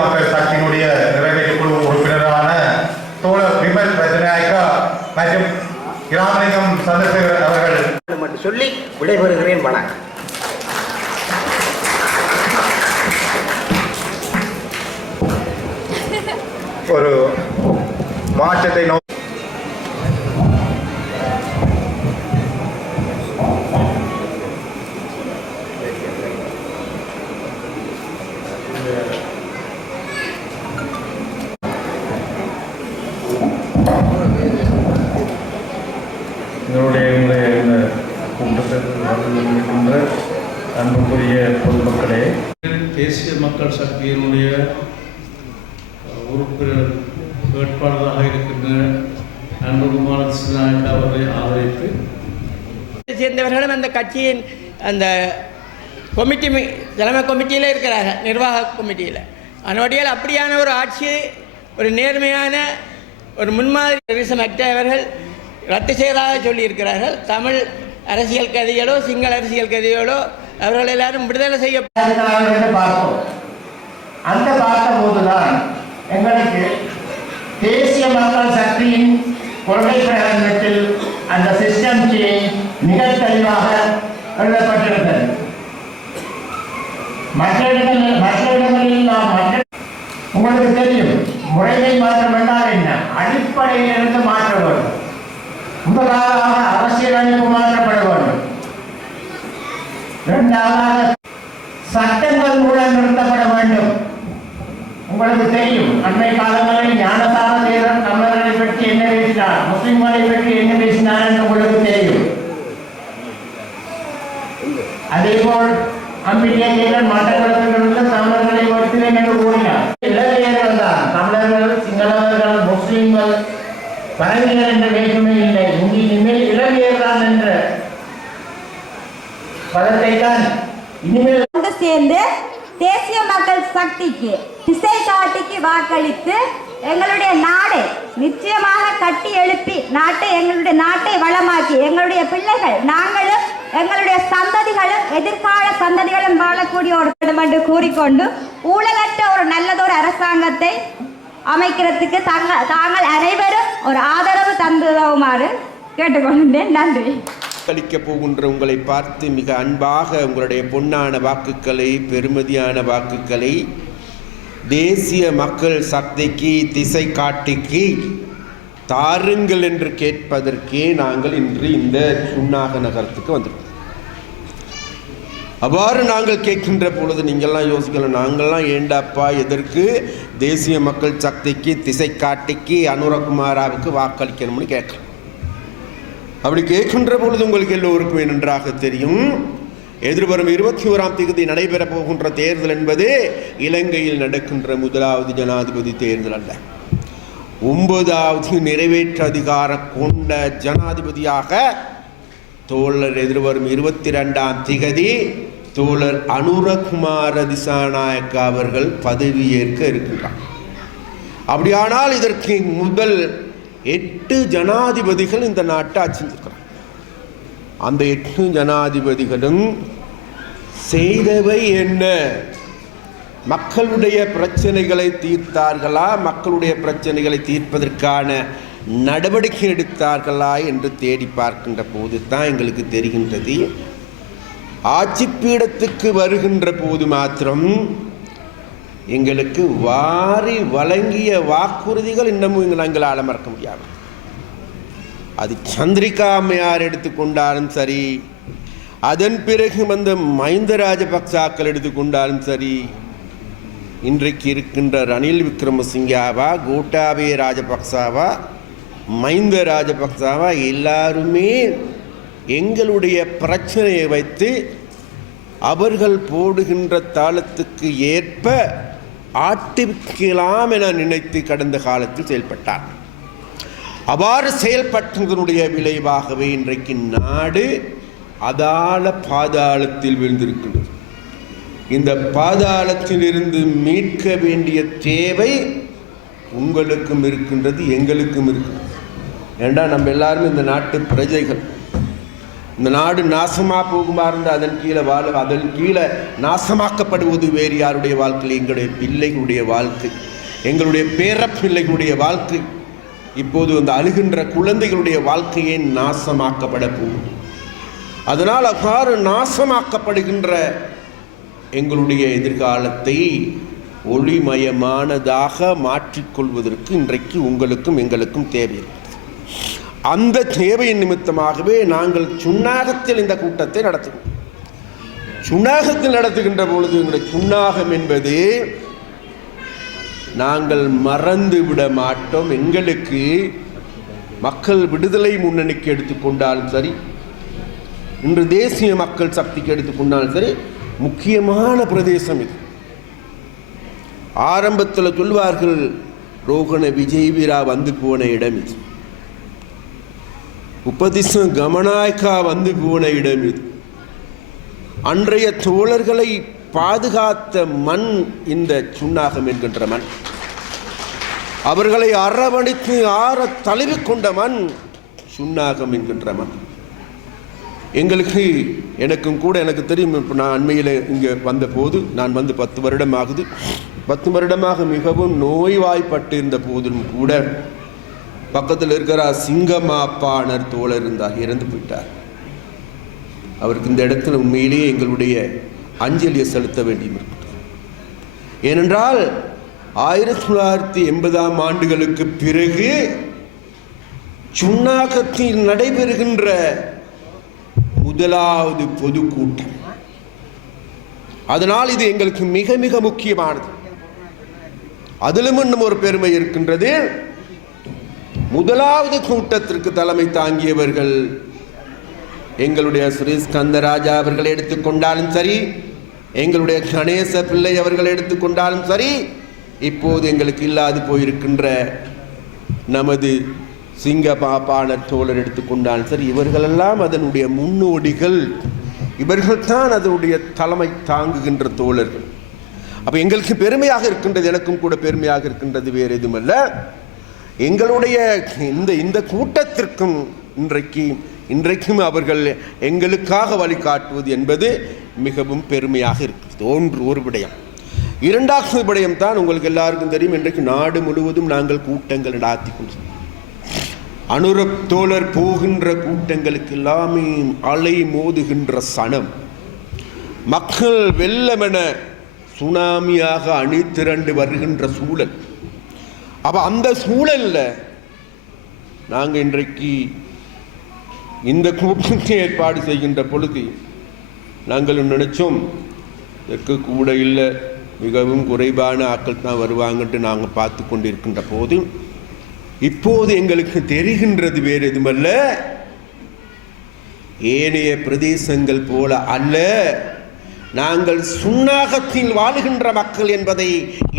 மக்கள் சக்தியினுடைய நிறைவேற்று குழு உறுப்பினரான தோழர் விமல் ரத்நாயக்கா மற்றும் கிராமலிங்கம் சந்திரசேகர் அவர்கள் மட்டும் சொல்லி விடைபெறுகிறேன். வணக்கம். ஒரு மாற்றத்தை நோக்கி அன்புக்குரிய பொதுமக்களே, தேசிய மக்கள் சக்தியினுடைய உறுப்பினர் வேட்பாளராக இருக்கின்ற அன்புகுமார் ரத்நாயக்கா அவர்களை ஆதரித்து சேர்ந்தவர்களும் அந்த கட்சியின் அந்த கமிட்டி தலைமை கமிட்டியில் இருக்கிறார்கள், நிர்வாக கமிட்டியில். அதனுடைய அப்படியான ஒரு ஆட்சி, ஒரு நேர்மையான ஒரு முன்மாதிரி டெரரிசம் ஆக்டை அவர்கள் ரத்து செய்வதாக சொல்லியிருக்கிறார்கள். தமிழ் அரசியல் கதைகளோ சிங்கள அரசியல் கதைகளோ அவர்கள் எல்லாரும் விடுதலை செய்ய பார்த்தோம். அந்த பார்த்த போதுதான் எங்களுக்கு தேசிய மக்கள் சக்தியின் கொள்கை பிரகடனத்தில் அந்த சிஸ்டம் சேஞ்ச் மிக தெளிவாக எழுதப்பட்டிருந்தது. மற்ற இடங்களில் உங்களுக்கு தெரியும், முறைமை மாற்றம் என்றால் என்ன? அடிப்படையிலிருந்து மாற்ற வேண்டும். முதலாவதாக அரசியலமைப்பு மாற்றப்பட வேண்டும். இரண்டாவதாக சட்டங்கள் மூலம் நிறுத்தப்பட வேண்டும். உங்களுக்கு தெரியும், அண்மை காலங்களில் ஞானசார தேரர் தமிழர்களை பற்றி என்ன பேசினார், முஸ்லிம்களை பற்றி என்ன பேசினார் என்று உங்களுக்கு தெரியும். அதேபோல் அம்பிட்டிய தேரர் மட்டக்களப்பிலிருந்து தமிழர்களை வருத்தினேன் என்று கூறினார். இலங்கையர்கள் தான் தமிழர்கள், சிங்களவர்கள், முஸ்லிம்கள், பழனியர் என்ற வேற்றுமை இல்லை. இனிமேல் இலங்கையர் தான் என்ற பதத்தை தான் இனிமேல் சேர்ந்து தேசிய மக்கள் சக்திக்கு திசை காட்டிக்கு வாக்களித்து எங்களுடைய நாடை நிச்சயமாக கட்டி எழுப்பி எங்களுடைய நாட்டை வளமாக்கி எங்களுடைய பிள்ளைகள் நாங்களும் எங்களுடைய சந்ததிகளும் எதிர்கால சந்ததிகளும் வாழக்கூடிய ஒரு இடம் என்று கூறிக்கொண்டு ஊழலற்ற ஒரு நல்லதொரு அரசாங்கத்தை அமைக்கிறதுக்கு தாங்கள் அனைவரும் ஒரு ஆதரவு தந்துமாறு கேட்டுக்கொண்டேன். நன்றி. வாக்களிக்க போகின்ற உங்களை பார்த்து மிக அன்பாக உங்களுடைய பொன்னான வாக்குகளை, பெருமதியான வாக்குகளை தேசிய மக்கள் சக்திக்கு, திசை காட்டிக்கு தாருங்கள் என்று கேட்பதற்கே நாங்கள் இன்று இந்த சுன்னாக நகரத்துக்கு வந்திருக்கோம். அவ்வாறு நாங்கள் கேட்கின்ற பொழுது நீங்கள்லாம் யோசிக்கலாம், நாங்கள்லாம் ஏண்டாப்பா எதற்கு தேசிய மக்கள் சக்திக்கு, திசை காட்டிக்கு, அனுரகுமாராவுக்கு வாக்களிக்கணும்னு கேட்கலாம். அப்படி கேட்கின்ற பொழுது உங்களுக்கு எல்லோருக்கும் நன்றாக தெரியும், எதிர்வரும் 21ஆம் தேதி நடைபெற போகின்ற தேர்தல் என்பது இலங்கையில் நடக்கின்ற முதலாவது ஜனாதிபதி தேர்தல் அல்ல, 9வது நிறைவேற்று அதிகாரம் கொண்ட ஜனாதிபதியாக தோழர் எதிர்வரும் 22ஆம் தேதி தோழர் அனுரகுமார திசாநாயக்கா அவர்கள் பதவியேற்க இருக்கின்றார். அப்படியானால் இதற்கு முதல் 8 ஜனாதிபதிகள் இந்த நாட்டை ஆட்சியிருக்கிறார். அந்த 8 ஜனாதிபதிகளும் செய்தவை என்ன? மக்களுடைய பிரச்சனைகளை தீர்த்தார்களா, மக்களுடைய பிரச்சனைகளை தீர்ப்பதற்கான நடவடிக்கை எடுத்தார்களா என்று தேடி பார்க்கின்ற போது தான் எங்களுக்கு தெரிகின்றது, ஆட்சி பீடத்துக்கு வருகின்ற போது மாத்திரம் எங்களுக்கு வாரி வழங்கிய வாக்குறுதிகள் இன்னமும் எங்களால் மறக்க முடியாது. அது சந்திரிகா அம்மையார் எடுத்துக்கொண்டாலும் சரி, அதன் பிறகு வந்த மஹிந்த ராஜபக்சாக்கள் எடுத்துக்கொண்டாலும் சரி, இன்றைக்கு இருக்கின்ற ரணில் விக்ரமசிங்காவா, கோட்டாபய ராஜபக்சாவா, மஹிந்த ராஜபக்சாவா எல்லாருமே எங்களுடைய பிரச்சனையை வைத்து அவர்கள் போடுகின்ற தாளத்துக்கு ஏற்ப ஆட்டிவிக்கலாம் என நினைத்து கடந்த காலத்தில் செயல்பட்டார். அவ்வாறு செயல்பட்டதனுடைய விளைவாகவே இன்றைக்கு நாடு அதாள பாதாளத்தில் விழுந்திருக்கின்றது. இந்த பாதாளத்திலிருந்து மீட்க வேண்டிய தேவை உங்களுக்கும் இருக்கின்றது, எங்களுக்கும் இருக்கின்றது. ஏண்டா நம்ம எல்லாரும் இந்த நாட்டு பிரஜைகள். இந்த நாடு நாசமாக போகுமா இருந்தால் அதன் கீழே நாசமாக்கப்படுவது வேறு யாருடைய வாழ்க்கை? எங்களுடைய பிள்ளைகளுடைய வாழ்க்கை, எங்களுடைய பேரப்பிள்ளைகளுடைய வாழ்க்கை. இப்போது அந்த அழுகின்ற குழந்தைகளுடைய வாழ்க்கையே நாசமாக்கப்பட போகும். அதனால் அவ்வாறு நாசமாக்கப்படுகின்ற எங்களுடைய எதிர்காலத்தை ஒளிமயமானதாக மாற்றிக்கொள்வதற்கு இன்றைக்கு உங்களுக்கும் எங்களுக்கும் தேவை. அந்த தேவையின் நிமித்தமாகவே நாங்கள் சுன்னாகத்தில் இந்த கூட்டத்தை நடத்துகிறோம். சுன்னாகத்தில் நடத்துகின்ற பொழுது எங்களுடைய சுன்னாகம் என்பது நாங்கள் மறந்து விட மாட்டோம். எங்களுக்கு மக்கள் விடுதலை முன்னணிக்கு எடுத்துக்கொண்டாலும் சரி, இன்று தேசிய மக்கள் சக்திக்கு எடுத்துக்கொண்டாலும் சரி, முக்கியமான பிரதேசம் இது. ஆரம்பத்தில் சொல்வார்கள், ரோகண விஜய் வீரா வந்து போன இடம் இது, உபதிசம் கமநாயக்கா வந்து போன இடம் இது. அன்றைய தோழர்களை பாதுகாத்த மண் இந்த சுன்னாகம் என்கின்ற மண். அவர்களை அரவணைத்து ஆற தழுவி கொண்ட மண் சுன்னாகம் என்கின்ற மண். எனக்கும் கூட எனக்கு தெரியும். இப்போ நான் அண்மையில் இங்கே வந்தபோது, நான் வந்து 10 வருடம் ஆகுது. 10 வருடமாக மிகவும் நோய்வாய்ப்பட்டு இருந்த போதிலும் கூட பக்கத்தில் இருக்கிற சிங்கமாப்பாணர் தோழர் இருந்தார், இறந்து போயிட்டார். அவருக்கு இந்த இடத்துல உண்மையிலேயே எங்களுடைய அஞ்சலியை செலுத்த வேண்டியிருக்கிறது. ஏனென்றால் 1980ஆம் ஆண்டுகளுக்கு பிறகு சுன்னாகத்தில் நடைபெறுகின்ற முதலாவது பொதுக்கூட்டம். அதனால் இது எங்களுக்கு மிக மிக முக்கியமானது. அதிலும் இன்னும் ஒரு பெருமை இருக்கின்றது. முதலாவது கூட்டத்திற்கு தலைமை தாங்கியவர்கள் எங்களுடைய சுரேஷ் கந்தராஜா அவர்களை எடுத்துக்கொண்டாலும் சரி, எங்களுடைய கணேச பிள்ளை அவர்கள் எடுத்துக்கொண்டாலும் சரி, இப்போது எங்களுக்கு இல்லாது போயிருக்கின்ற நமது சிங்கமாப்பாணர் தோழர் எடுத்துக்கொண்டாலும் சரி, இவர்களெல்லாம் அதனுடைய முன்னோடிகள். இவர்கள்தான் அதனுடைய தலைமை தாங்குகின்ற தோழர்கள். அப்போ எங்களுக்கு பெருமையாக இருக்கின்றது, எனக்கும் கூட பெருமையாக இருக்கின்றது. வேறு எதுவுமல்ல, எங்களுடைய இந்த கூட்டத்திற்கும் இன்றைக்கும் அவர்கள் எங்களுக்காக வழிகாட்டுவது என்பது மிகவும் பெருமையாக இருக்கிறது. ஒரு விடயம். இரண்டாவது விடயம் தான் உங்களுக்கு எல்லாருக்கும் தெரியும். இன்றைக்கு நாடு முழுவதும் நாங்கள் கூட்டங்கள் நடாத்தி கொண்டிருக்கிறோம். அனுரப் தோழர் போகின்ற கூட்டங்களுக்கு எல்லாமே அலை மோதுகின்ற சனம், மக்கள் வெள்ளமென சுனாமியாக அணி திரண்டு வருகின்ற சூழல். அப்போ அந்த சூழல்ல நாங்கள் இன்றைக்கு இந்த கூட்டத்தை ஏற்பாடு செய்கின்ற பொழுது நாங்கள் நினைச்சோம், இதற்கு கூட இல்லை, மிகவும் குறைவான ஆட்கள் தான் வருவாங்கன்ட்டு நாங்கள் பார்த்து கொண்டிருக்கின்ற போது இப்போது எங்களுக்கு தெரிகின்றது வேறு எதுமல்ல, ஏனைய பிரதேசங்கள் போல அல்ல, நாங்கள் சுன்னாகத்தில் வாழுகின்ற மக்கள் என்பதை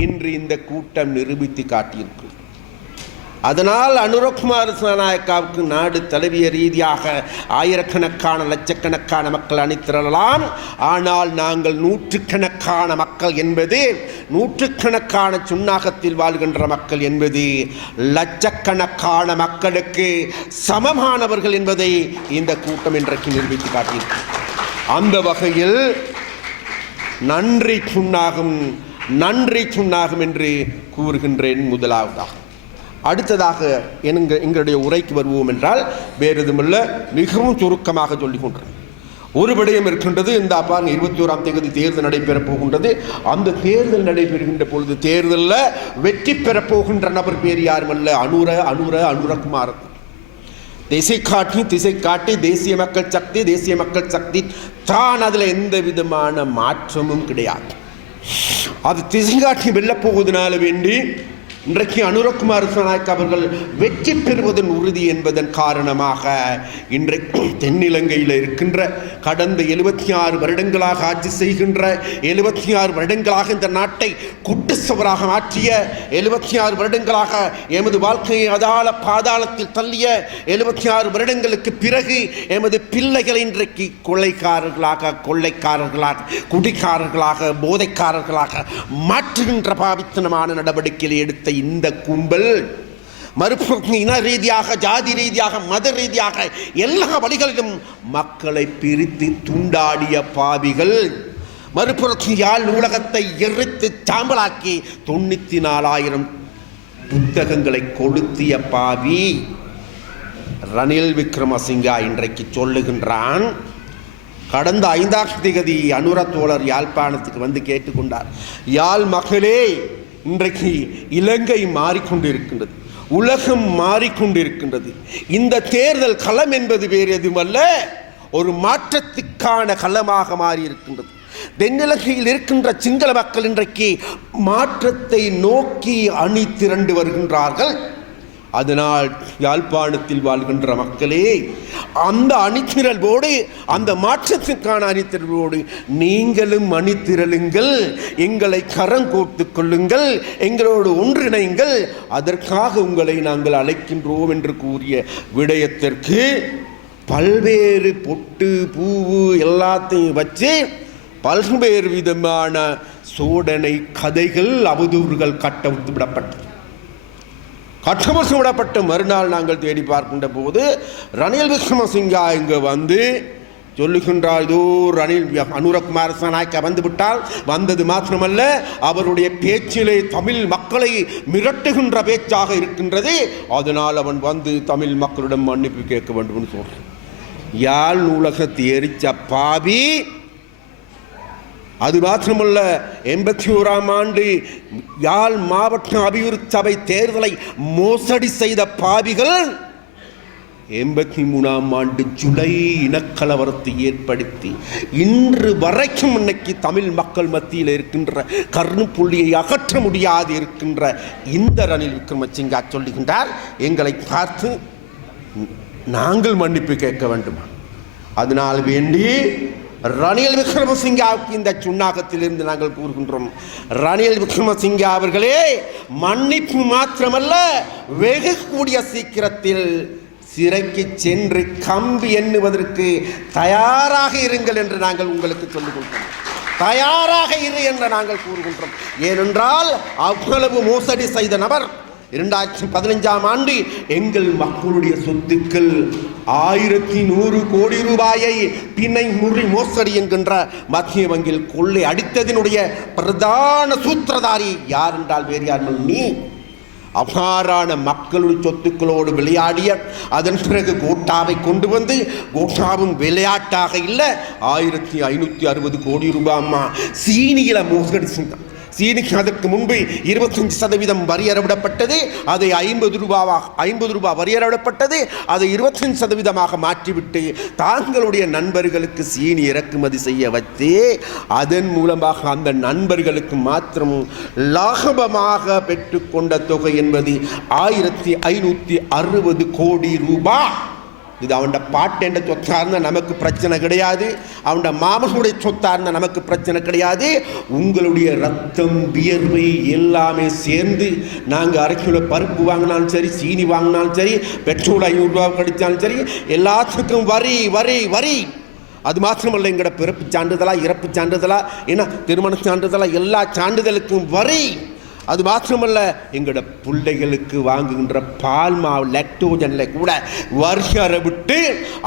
இன்று இந்த கூட்டம் நிரூபித்து காட்டியிருக்கிறது. அதனால் அனுரகுமார் திசாநாயக்காவுக்கு நாடு தழுவிய ரீதியாக ஆயிரக்கணக்கான லட்சக்கணக்கான மக்கள் அணிதிரளலாம். ஆனால் நாங்கள் நூற்றுக்கணக்கான மக்கள் என்பது, நூற்றுக்கணக்கான சுன்னாகத்தில் வாழ்கின்ற மக்கள் என்பது லட்சக்கணக்கான மக்களுக்கு சமமானவர்கள் என்பதை இந்த கூட்டம் இன்றைக்கு நிரூபித்து காட்டியிருக்கிறது. அந்த வகையில் நன்றி சுன்னாகம் என்று கூறுகின்றேன். முதலாவதாக. அடுத்ததாக எங்களுடைய உரைக்கு வருவோம் என்றால் வேறு எதுவுமில்ல, மிகவும் சுருக்கமாக சொல்லிக் கொண்டேன். ஒரு விடயம் இருக்கின்றது. இந்த பாருங்க, 21ஆம் தேதி தேர்தல் நடைபெறப் போகின்றது. அந்த தேர்தல் நடைபெறுகின்ற பொழுது தேர்தலில் வெற்றி பெறப் போகின்ற நபர் பேர் யாருமல்ல, அனுரகுமார். திசை காட்டி தேசிய மக்கள் சக்தி தான். அதில் எந்த விதமான மாற்றமும் கிடையாது. அது திசை காட்டி வெல்லப் போவதனால வேண்டி இன்றைக்கு அனுரகுமார் திசாநாயக்கா அவர்கள் வெற்றி பெறுவதன் உறுதி என்பதன் காரணமாக இன்றைக்கு தென்னிலங்கையில் இருக்கின்ற கடந்த 76 வருடங்களாக ஆட்சி செய்கின்ற, 76 வருடங்களாக இந்த நாட்டை குட்டுச்சுவராக மாற்றிய, 76 வருடங்களாக எமது வாழ்க்கையை பாதாளத்தில் தள்ளிய, 76 வருடங்களுக்கு பிறகு எமது பிள்ளைகளை இன்றைக்கு கொள்ளைக்காரர்களாக, குடிக்காரர்களாக, போதைக்காரர்களாக மாற்றுகின்ற பாவித்தனமான நடவடிக்கைகளை எடுத்த இந்த கும்பல் மறுபுறம் இன ரீதியாக, ஜாதி ரீதியாக, மத ரீதியாக எல்லா வழிகளிலும் மக்களை பிரித்து துண்டாடிய பாவிகள், மறுபுறத்தில் யாழ் நூலகத்தை எரித்து சாம்பலாக்கி 94,000 புத்தகங்களை கொளுத்திய பாவி ரணில் விக்ரமசிங்கா இன்றைக்கு சொல்லுகின்றான். கடந்த 5ஆம் தேதி அனுர தோழர் யாழ்ப்பாணத்துக்கு வந்து கேட்டுக்கொண்டார், யாழ் மகளே, இன்றைக்கு இலங்கை மாறிக்கொண்டிருக்கின்றது, உலகம் மாறிக்கொண்டிருக்கின்றது. இந்த தேர்தல் களம் என்பது வேறு எதுவல்ல, ஒரு மாற்றத்துக்கான களமாக மாறி இருக்கின்றது. தென்னிலங்கையில் இருக்கின்ற சிங்கள மக்கள் இன்றைக்கு மாற்றத்தை நோக்கி அணி திரண்டு வருகின்றார்கள். அதனால் யாழ்ப்பாணத்தில் வாழ்கின்ற மக்களே, அந்த அணிதிரளோடு, அந்த மாற்றத்துக்கான அணிதிரளோடு நீங்களும் அணிதிரளுங்கள், எங்களை கரம் கோர்த்துக் கொள்ளுங்கள், எங்களோடு ஒன்றிணைங்கள், அதற்காக உங்களை நாங்கள் அழைக்கின்றோம் என்று கூறிய விடயத்திற்கு பல்வேறு பொட்டு பூவு எல்லாத்தையும் வச்சு பல்வேறு விதமான சோடனை கதைகள், அவதூறுகள் கட்டவிட்டு விடப்பட்டது. கட்டமசு விடப்பட்ட மறுநாள் நாங்கள் தேடி பார்க்கின்ற போது ரணில் விக்ரமசிங்கா இங்கு வந்து சொல்லுகின்றார், இதோ ரணில் அனுரகுமார நாயக்கா வந்துவிட்டால், வந்தது மாத்திரமல்ல அவருடைய பேச்சிலே தமிழ் மக்களை மிரட்டுகின்ற பேச்சாக இருக்கின்றது, அதனால் அவன் வந்து தமிழ் மக்களிடம் மன்னிப்பு கேட்க வேண்டும் என்று சொல்றான். யாழ் நூலகத்தை எரிச்ச பாவி, அது மாத்திரமல்ல 81ஆம் ஆண்டு யாழ் மாவட்ட அபிவிருத்தி சபை தேர்தலை மோசடி செய்த பாவிகள் 83ஆம் ஆண்டு ஜூலை இனக்கலவரத்தை ஏற்படுத்தி இன்று வரைக்கும் இன்னைக்கு தமிழ் மக்கள் மத்தியில் இருக்கின்ற கருப்புள்ளியை அகற்ற முடியாது இருக்கின்ற இந்த ரணில் விக்ரமசிங்கா சொல்லுகின்றார், எங்களை பார்த்து நாங்கள் மன்னிப்பு கேட்க வேண்டுமா? அதனால் வேண்டி ரணில் விக்ரமசிங்காவுக்கு இந்த சுண்ணாகத்திலிருந்து நாங்கள் கூறுகின்றோம், ரணில் விக்ரமசிங்கா அவர்களே, மன்னிப்பு மாத்திரமல்ல, வெகு கூடிய சீக்கிரத்தில் சிறைக்கு சென்று கம்பி எண்ணுவதற்கு தயாராக இருங்கள் என்று நாங்கள் உங்களுக்கு சொல்லுகின்றோம். தயாராக இரு என்று நாங்கள் கூறுகின்றோம். ஏனென்றால் அவ்வளவு மோசடி செய்த நபர் 2015ஆம் ஆண்டு எங்கள் மக்களுடைய சொத்துக்கள் 1100 கோடி ரூபாயை பிணை முறி மோசடி என்கின்ற மத்திய வங்கியில் கொள்ளை அடித்ததினுடைய பிரதான சூத்திரதாரி யார் என்றால் வேறு யார்? நீ. அபாரான மக்களுடைய சொத்துக்களோடு விளையாடிய, அதன் பிறகு கோட்டாவை கொண்டு வந்து, கோட்டாவும் விளையாட்டாக இல்லை, 1560 கோடி ரூபாய் அம்மா சீனியில மோசடி செஞ்சான். சீனிக்கு அதற்கு முன்பு 25% வரி அறவிடப்பட்டது, அதை 50 ரூபாய் வரி அறவிடப்பட்டது, அதை 25% மாற்றிவிட்டு தாங்களுடைய நண்பர்களுக்கு சீனி இறக்குமதி செய்ய வைத்து அதன் மூலமாக அந்த நண்பர்களுக்கு மாத்திரம் லாபமாக பெற்றுக்கொண்ட தொகை என்பது 1560 கோடி ரூபாய். இது அவன் பாட்டேண்ட சொத்தாக இருந்தால் நமக்கு பிரச்சனை கிடையாது, அவன் மாமனுடைய சொத்தாக இருந்தால் நமக்கு பிரச்சனை கிடையாது. உங்களுடைய ரத்தம் வியர்வை எல்லாமே சேர்ந்து நாங்கள் அரை கிலோ பருப்பு வாங்கினாலும் சரி, சீனி வாங்கினாலும் சரி, பெட்ரோல் 500 ரூபா கிடைச்சாலும் சரி, எல்லாத்துக்கும் வரி வரி வரி. அது மாத்திரமல்ல, எங்களோட பிறப்பு சான்றிதழா, இறப்பு சான்றிதழா, ஏன்னா திருமண சான்றிதழா, எல்லா சான்றிதழுக்கும் வரி. அது மாத்திரமல்ல, எங்களோட பிள்ளைகளுக்கு வாங்குகின்ற பால் மாவு லாக்டோஜனில் கூட வரி அறவிட்டு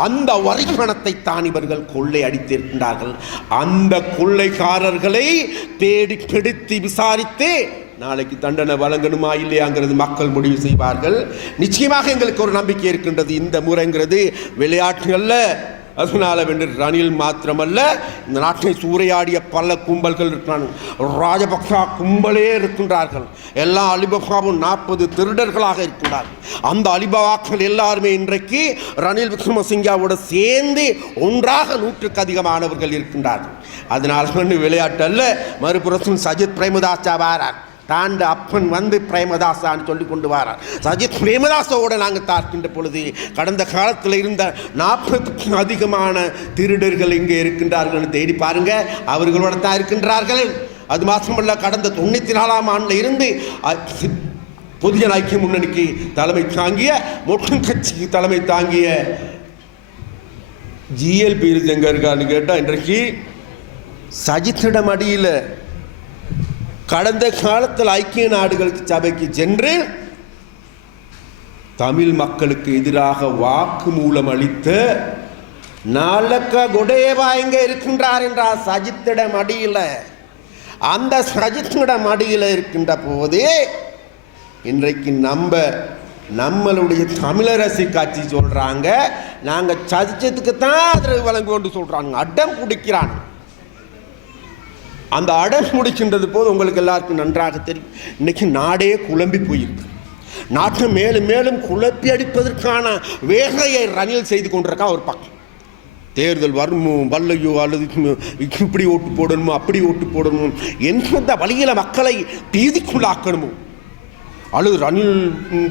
அந்த வரி பணத்தை தான் இவர்கள் கொள்ளை அடித்திருக்கின்றார்கள். அந்த கொள்ளைக்காரர்களை தேடி பிடித்து விசாரித்து நாளைக்கு தண்டனை வழங்கணுமா இல்லையாங்கிறது மக்கள் முடிவு செய்வார்கள். நிச்சயமாக எங்களுக்கு ஒரு நம்பிக்கை இருக்கின்றது, இந்த முறைங்கிறது விளையாட்டு அல்ல. அதனால வென்று ரணில் மாத்திரமல்ல, இந்த நாட்டை சூறையாடிய பல கும்பல்கள் இருக்கிறாங்க. ராஜபக்சா கும்பலே இருக்கின்றார்கள். எல்லா அலிபாபாவும் 40 திருடர்களாக இருக்கின்றார்கள். அந்த அலிபாபாக்கள் எல்லாருமே இன்றைக்கு ரணில் விக்ரமசிங்காவோடு சேர்ந்து ஒன்றாக 100க்கு அதிகமானவர்கள் இருக்கின்றார்கள். அதனால் விளையாட்டு அல்ல. மறுபுறத்தில் சஜித் பிரேமதாசா வாரார், தாண்ட அப்பன் வந்து பிரேமதாசான்னு சொல்லி கொண்டு வரார். சஜித் பிரேமதாசோடு நாங்கள் பார்க்கின்ற பொழுது கடந்த காலத்தில் இருந்த 40க்கும் அதிகமான திருடர்கள் இங்கே இருக்கின்றார்கள் தேடி பாருங்க, அவர்களோட தான் இருக்கின்றார்கள். அது மாத்திரமல்ல, கடந்த 94ஆம் ஆண்டில் இருந்து பொதுஜன ஐக்கிய முன்னணிக்கு தலைமை தாங்கிய, மொட்டும் கட்சிக்கு தலைமை தாங்கிய ஜிஎல்பி எங்க இருக்கான்னு கேட்டால் இன்றைக்கு சஜித்திடம் அடியில் கடந்த காலத்தில் ஐக்கிய நாடுகளுக்கு சபைக்கு சென்று தமிழ் மக்களுக்கு எதிராக வாக்குமூலம் அளித்த நாலக்க கொடேவா இங்க இருக்கின்றார் என்றார் சஜித்திடம் அடியில். அந்த சஜித்திடம் அடியில் இருக்கின்ற போதே இன்றைக்கு நம்மளுடைய தமிழரசு கட்சி சொல்றாங்க நாங்க சஜித்துக்கு தான் ஆதரவு வழங்குவோம் சொல்றாங்க. அடம் பிடிக்கிறான். அந்த அடம் முடிக்கின்றது போது உங்களுக்கு எல்லாருக்கும் நன்றாக தெரியும். இன்னைக்கு நாடே குழம்பி போயிருக்கு. நாட்டை மேலும் மேலும் குழப்பி அடிப்பதற்கான வேலையை ரணில் செய்து கொண்டிருக்கான். ஒரு பக்கம் தேர்தல் வருமோ வல்லையோ அல்லது இப்படி ஓட்டு போடணுமோ அப்படி ஓட்டு போடணுமோ எந்த வழியில் மக்களை பீதிக்குள்ளாக்கணுமோ அல்லது ரணில்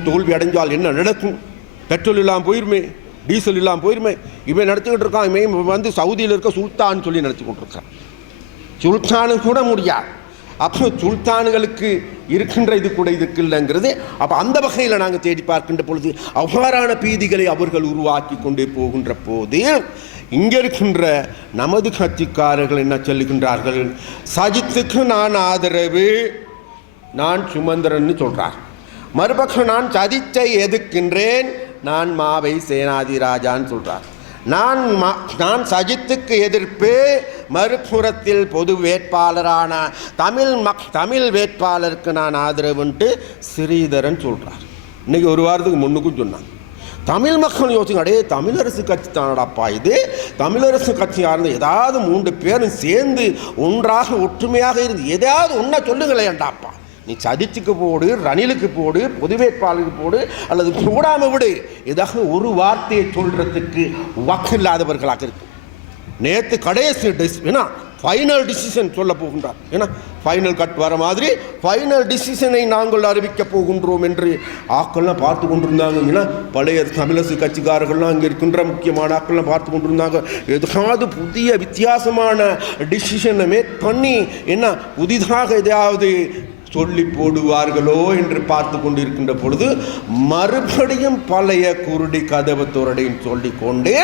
தோல்வி அடைஞ்சால் என்ன நடக்கும், பெட்ரோல் இல்லாமல் போயிருமே, டீசல் இல்லாமல் போயிருமே, இவன் நடத்திக்கிட்டு இருக்கான். இவன் வந்து சவுதியில் இருக்க சுல்தான் சொல்லி நடத்தி கொண்டிருக்கான். சுல்தானு கூட முடியாது. அப்போ சுல்தானுகளுக்கு இருக்கின்ற இது கூட இதுக்கு இல்லைங்கிறது. அப்போ அந்த வகையில் நாங்கள் தேடி பார்க்கின்ற பொழுது அவ்வாறான பீதிகளை அவர்கள் உருவாக்கி கொண்டே போகின்ற போது இங்கே இருக்கின்ற நமது கட்சிக்காரர்கள் என்ன சொல்லுகின்றார்கள், சஜித்துக்கு நான் ஆதரவு, நான் சுமந்திரன்னு சொல்கிறார். மறுபக்கம் நான் சஜித்தை எதிர்க்கின்றேன், நான் மாவை சேனாதிராஜான்னு சொல்கிறார். நான் சஜித்துக்கு எதிர்ப்பு, மறுபுறத்தில் பொது வேட்பாளரான தமிழ் வேட்பாளருக்கு நான் ஆதரவுன்ட்டு ஸ்ரீதரன் சொல்கிறார். இன்றைக்கி ஒரு வாரத்துக்கு முன்னுக்கும் சொன்னாங்க. தமிழ் மக்கள் யோசிங்க, அடே தமிழரசு கட்சி தானடாப்பா இது, தமிழரசு கட்சியாக இருந்து ஏதாவது 3 பேரும் சேர்ந்து ஒன்றாக ஒற்றுமையாக இருந்து ஏதாவது ஒன்றா சொல்லுங்களேன்டாப்பா. நீ சதிச்சுக்கு போடு, ரணிலுக்கு போடு, பொது வேட்பாளருக்கு போடு, அல்லது போடாமல் விடு. ஏதாவது ஒரு வார்த்தையை சொல்கிறதுக்கு வாக்கில்லாதவர்களாக இருக்கு. நேற்று கடைசி ஏன்னா ஃபைனல் டிசிஷன் சொல்ல போகின்றார். ஏன்னா ஃபைனல் கட் வர மாதிரி ஃபைனல் டிசிஷனை நாங்கள் அறிவிக்க போகின்றோம் என்று ஆக்கள்லாம் பார்த்து கொண்டிருந்தாங்க. ஏன்னா பழைய தமிழரசு கட்சிக்காரர்கள்லாம் அங்கே இருக்கின்ற முக்கியமான ஆக்கள்லாம் பார்த்து கொண்டிருந்தாங்க. எதாவது புதிய வித்தியாசமான டிசிஷனை மேக் பண்ணி என்ன புதிதாக எதையாவது சொல்லி போடுவார்களோ என்று பார்த்து கொண்டிருக்கின்ற பொழுது மறுபடியும் பழைய குருடி கதவு தோரடையும் சொல்லிக்கொண்டு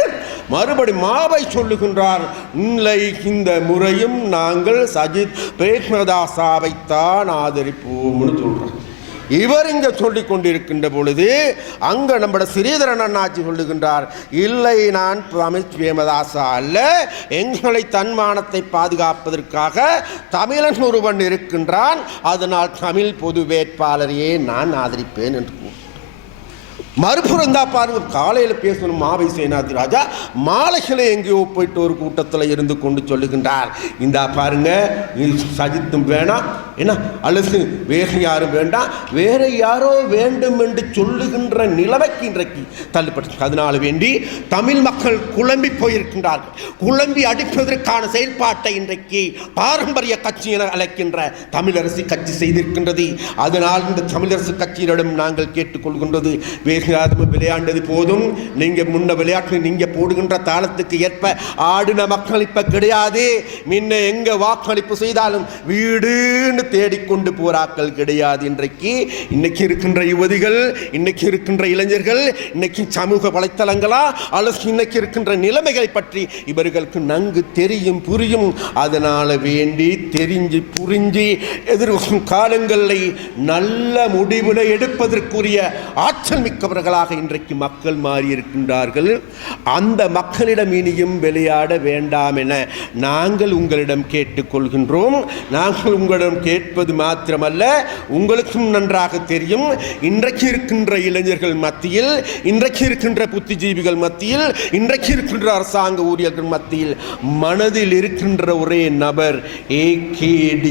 மறுபடி மாவை சொல்லுகின்றார். இல்லை, இந்த முறையும் நாங்கள் சஜித் பிரேமதாசாவைத்தான் ஆதரிப்போம்னு சொல்றார். இவர் இங்கே சொல்லிக் கொண்டிருக்கின்ற பொழுது அங்கே நம்முடைய ஸ்ரீதரன் அண்ணாச்சி சொல்லுகின்றார், இல்லை, நான் தமிழ் பிரேமதாசா அல்ல, எங்களை தன்மானத்தை பாதுகாப்பதற்காக தமிழன் ஒருவன் இருக்கின்றான், அதனால் தமிழ் பொது வேட்பாளரையே நான் ஆதரிப்பேன் என்று மறுபுறம் தான் பாருங்க. காலையில் பேசணும் மாவை சேனாதிராஜா, மாலைகளை எங்கேயோ போயிட்டு ஒரு கூட்டத்தில் இருந்து கொண்டு சொல்லுகின்றார், இந்தா பாருங்க சஜித்தும் வேணாம் என்ன, அல்லது வேறு யாரும் வேண்டாம், வேற யாரோ வேண்டும் என்று சொல்லுகின்ற நிலைமைக்கு இன்றைக்கு தள்ளுப்பட்டு. அதனால வேண்டி தமிழ் மக்கள் குழம்பி போயிருக்கின்றார்கள். குழம்பி அடிப்பதற்கான செயல்பாட்டை இன்றைக்கு பாரம்பரிய கட்சி என அழைக்கின்ற தமிழரசு கட்சி செய்திருக்கின்றது. அதனால் இந்த தமிழரசு கட்சியிடம் நாங்கள் கேட்டுக்கொள்கின்றது, விளையாண்டது போதும். நீங்க முன்ன விளையாட்டு நீங்க போடுகின்ற தாளத்துக்கு ஏற்ப ஆடின மக்கள் இப்ப கிடையாது. முன்ன எங்க வாக்களிப்பு செய்தாலும் வீடுன்னு தேடிக்கொண்டு போராக்கள் கிடையாது. இன்னைக்கு இருக்கின்ற யுவதிகள், இன்னைக்கு இருக்கின்ற இளைஞர்கள், இன்னைக்கு சமூக வலைத்தளங்களா அல்லது இன்னைக்கு இருக்கின்ற நிலைமைகளை பற்றி இவர்களுக்கு நன்கு தெரியும், புரியும். அதனால வேண்டி தெரிஞ்சு புரிஞ்சு எதிர்வரும் காலங்களில் நல்ல முடிவுகளை எடுப்பதற்குரிய ஆற்றல் மிக்கவர்களாக இன்றைக்கு மக்கள் மாறியிருக்கின்றார்கள். அந்த மக்களிடம் இனியும் விளையாட வேண்டாம் என நாங்கள் உங்களிடம் கேட்டுக்கொள்கின்றோம். நாங்கள் உங்களிடம் கேட்பது மாத்திரமல்ல, உங்களுக்கும் நன்றாக தெரியும், இன்றைக்கு இருக்கின்ற இளைஞர்கள் மத்தியில், இன்றைக்கு இருக்கின்ற புத்திஜீவிகள் மத்தியில், இன்றைக்கு இருக்கின்ற அரசாங்க ஊழியர்கள் மத்தியில் மனதில் இருக்கின்ற ஒரே நபர் AKD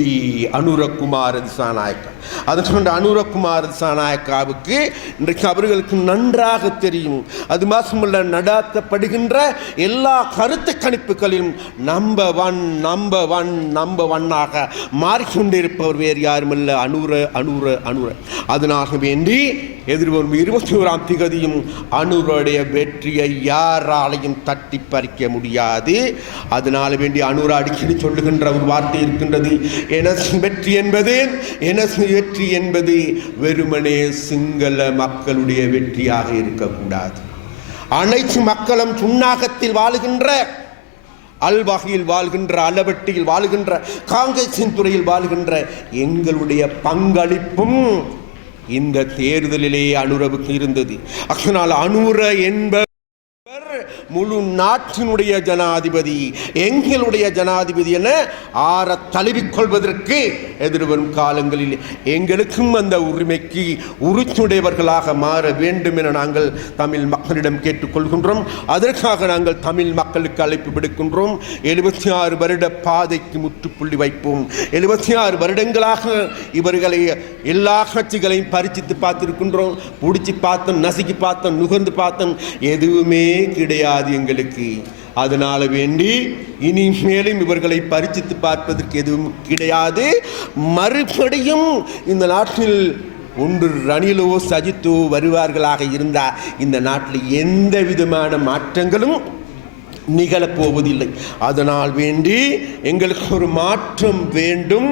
அனுரகுமார் திசாநாயக்கா. அதற்கு அனுரகுமார் திசாநாயக்காவுக்கு இன்றைக்கு அவர்களுக்கு நன்றாக தெரியும். அது மாத்திரமல்ல, நடாத்தப்படுகின்ற எல்லா கருத்து கணிப்புகளிலும் நம்பர் ஒன்னாக மாறிக்கொண்டிருப்பவர் வேறு யாருமல்ல, அனுர. அதனால வேண்டி எதிர்வரும் 21ஆம் திகதியும் அனுருடைய வெற்றியை யாராலையும் தட்டி பறிக்க முடியாது. அதனால வேண்டி அனுர அடிக்கடி சொல்லுகின்ற ஒரு வார்த்தை இருக்கின்றது, எனது வெற்றி என்பது வெறுமனே சிங்கள மக்களுடைய வெற்றியாக இருக்கக்கூடாது. அனைத்து மக்களும் சுன்னாகத்தில் வாழுகின்ற, அல்வகையில் வாழ்கின்ற, அளவட்டியில் வாழ்கின்ற, காங்கிரசின் துறையில் வாழ்கின்ற எங்களுடைய பங்களிப்பும் இந்த தேர்தலிலே அனுரவுக்கு இருந்தது. அதனால் அனுர என்பவர் முழு நாட்டினுடைய ஜனாதிபதி, எங்களுடைய ஜனாதிபதி என ஆற தழுவிக்கொள்வதற்கு எதிர்வரும் காலங்களில் எங்களுக்கும் அந்த உரிமைக்கு உறுத்துடையவர்களாக மாற வேண்டும் என நாங்கள் தமிழ் மக்களிடம் கேட்டுக்கொள்கின்றோம். அதற்காக நாங்கள் தமிழ் மக்களுக்கு அழைப்பு விடுக்கின்றோம். 76 வருட பாதைக்கு முற்றுப்புள்ளி வைப்போம். 76 வருடங்களாக இவர்களை எல்லா கட்சிகளையும் பரிசித்து பார்த்திருக்கின்றோம். பிடிச்சி பார்த்தோம், நசுக்கி பார்த்தோம், நுகர்ந்து பார்த்தோம், எதுவுமே கிடையாது எங்களுக்கு. அதனால வேண்டி இனிமேலும் இவர்களை பரிசித்து பார்ப்பதற்கு எதுவும் கிடையாது. மறுபடியும் இந்த நாட்டில் ஒன்று ரணிலோ சஜித்தோ வருவார்களாக இருந்தால் இந்த நாட்டில் எந்த விதமான மாற்றங்களும் நிகழப்போவதில்லை. அதனால் வேண்டி எங்களுக்கு ஒரு மாற்றம் வேண்டும்.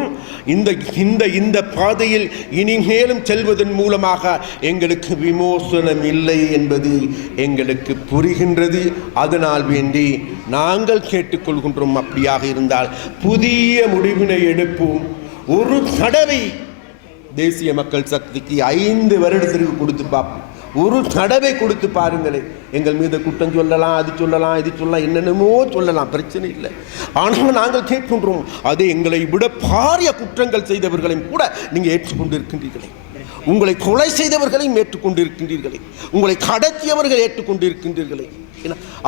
இந்த பாதையில் இனிமேலும் செல்வதன் மூலமாக எங்களுக்கு விமோசனம் இல்லை என்பது எங்களுக்கு புரிகின்றது. அதனால் வேண்டி நாங்கள் கேட்டுக்கொள்கின்றோம், அப்படியாக இருந்தால் புதிய முடிவினை எடுப்போம். ஒரு தடவை தேசிய மக்கள் சக்திக்கு 5 வருடத்திற்கு கொடுத்து பார்ப்போம். ஒரு தடவை கொடுத்து பாருங்களேன். எங்கள் மீது குற்றம் சொல்லலாம், அது சொல்லலாம், இது சொல்லலாம், என்னென்னமோ சொல்லலாம், பிரச்சனை இல்லை. ஆனால் நாங்கள் கேட்கின்றோம், அது எங்களை விட பாரிய குற்றங்கள் செய்தவர்களையும் கூட நீங்கள் ஏற்றுக்கொண்டிருக்கின்றீர்களே, உங்களை கொலை செய்தவர்களையும் ஏற்றுக்கொண்டிருக்கின்றீர்களே, உங்களை கடத்தியவர்கள் ஏற்றுக்கொண்டிருக்கின்றீர்களே.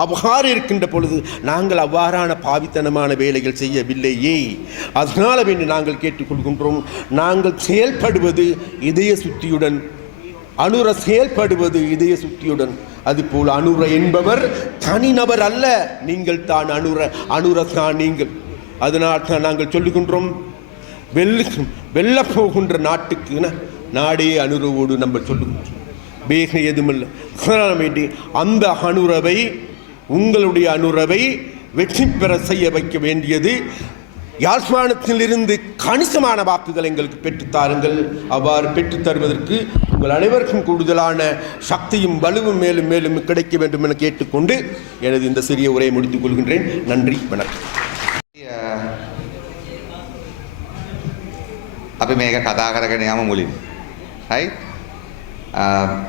அவ்வாறு இருக்கின்ற பொழுது நாங்கள் அவ்வாறான பாவித்தனமான வேலைகள் செய்யவில்லையே. அதனால வேண்டி நாங்கள் கேட்டுக்கொள்கின்றோம், நாங்கள் செயல்படுவது இதய சுத்தியுடன், அனுர செயல்படுவது இதய சுத்தியுடன். அதுபோல் அனுர என்பவர் தனிநபர் அல்ல, நீங்கள் தான் அனுர தான் நீங்கள். அதனால் தான் நாங்கள் சொல்லுகின்றோம், வெல்ல போகின்ற நாட்டுக்கு நாடே அனுரவோடு நம்ம சொல்லுகின்றோம், வேகம் எதுமில்லை. வேண்டி அந்த அனுரவை, உங்களுடைய அனுரவை வெற்றி பெற செய்ய வைக்க வேண்டியது யாழ்ப்பாணத்திலிருந்து கணிசமான வாக்குகள் எங்களுக்கு பெற்றுத்தாருங்கள். அவ்வாறு பெற்றுத் தருவதற்கு உங்கள் அனைவருக்கும் கூடுதலான சக்தியும் வலுவும் மேலும் மேலும் கிடைக்க வேண்டும் என கேட்டுக்கொண்டு எனது இந்த சிறிய உரையை முடித்துக் கொள்கின்றேன். நன்றி, வணக்கம். අපි මේක කතා කරගෙන යමු මුලින්. හරි?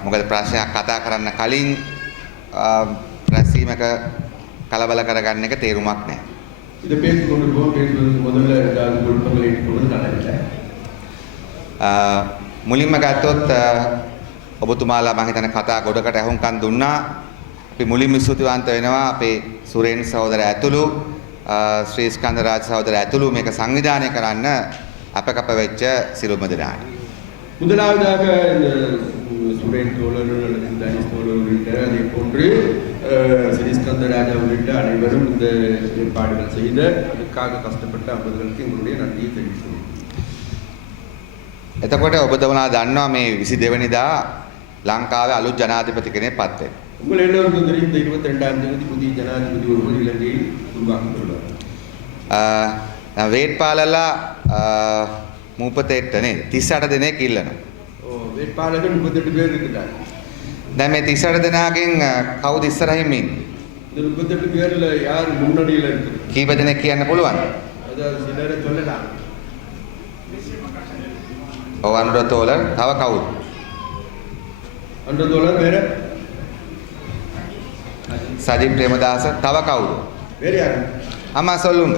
මොකද ප්‍රශ්නයක් කතා කරන්න කලින් රැස්වීමක කලබල කරගන්න එක තේරුමක් නැහැ. இதை பேசிக்கொண்டு பேசுவதற்கு முதல்ல ஏதாவது குழப்பங்களை ஏற்படுவது நல்லதில்லை. මුලින්ම ගත්තොත් ඔබතුමාලා මම හිතන්නේ කතා ගොඩකට අහුම්කම් දුන්නා. අපි මුලින්ම ස්තුතිවන්ත වෙනවා අපේ සුරේන් සහෝදරයා ඇතුළු ශ්‍රී ස්කන්ධ රාජ සහෝදරයා ඇතුළු මේක සංවිධානය කරන්න අපකප වෙච්ච සිළුම දෙනාට. முதலாவதாக இந்த சுரேன் தோழர் அல்லது தனிஷ் தோழர் உள்ளிட்ட அதே போன்று ஸ்ரீஸ்கந்த ராஜா உள்ளிட்ட அனைவரும் இந்த ஏற்பாடுகள் செய்த அதுக்காக கஷ்டப்பட்ட அவர்களுக்கு எங்களுடைய நன்றியை தெரிவிக்கிறோம். එතකොට ඔබතුමලා දන්නවා මේ 22 වෙනිදා ලංකාවේ අලුත් ජනාධිපති කෙනෙක් පත් වෙනවා. உங்கள் எல்லோருக்கும் தெரியும் இந்த 22ஆம் தேதி புதிய ஜனாதிபதி ஒருவர் இலங்கையில் உருவாக்கப்படுவார். வேட்பாளர்ලා மூப்பத்தெட்டு නේද 38 දෙනෙක් ඉල්ලනවා. வேட்பாளர்கள் 38 பேர் இருக்கிறார். දැන් මේ 38 දෙනාගෙන් කවුද ඉස්සරහින් ඉන්නේ? இந்த 38 பேர்ல யார் முன்னணியில் இருக்கிறது? කීප දෙනෙක් කියන්න පුළුවන්ද? அதாவது சிலரை சொல்லலாம். ඔව් අනුර තෝලර්, තව කවුද? අනුර තෝලර් வேற? සජිත් ප්‍රේමදාස, තව කවුද? வேற யாரு? අම්මා சொல்லுங்க.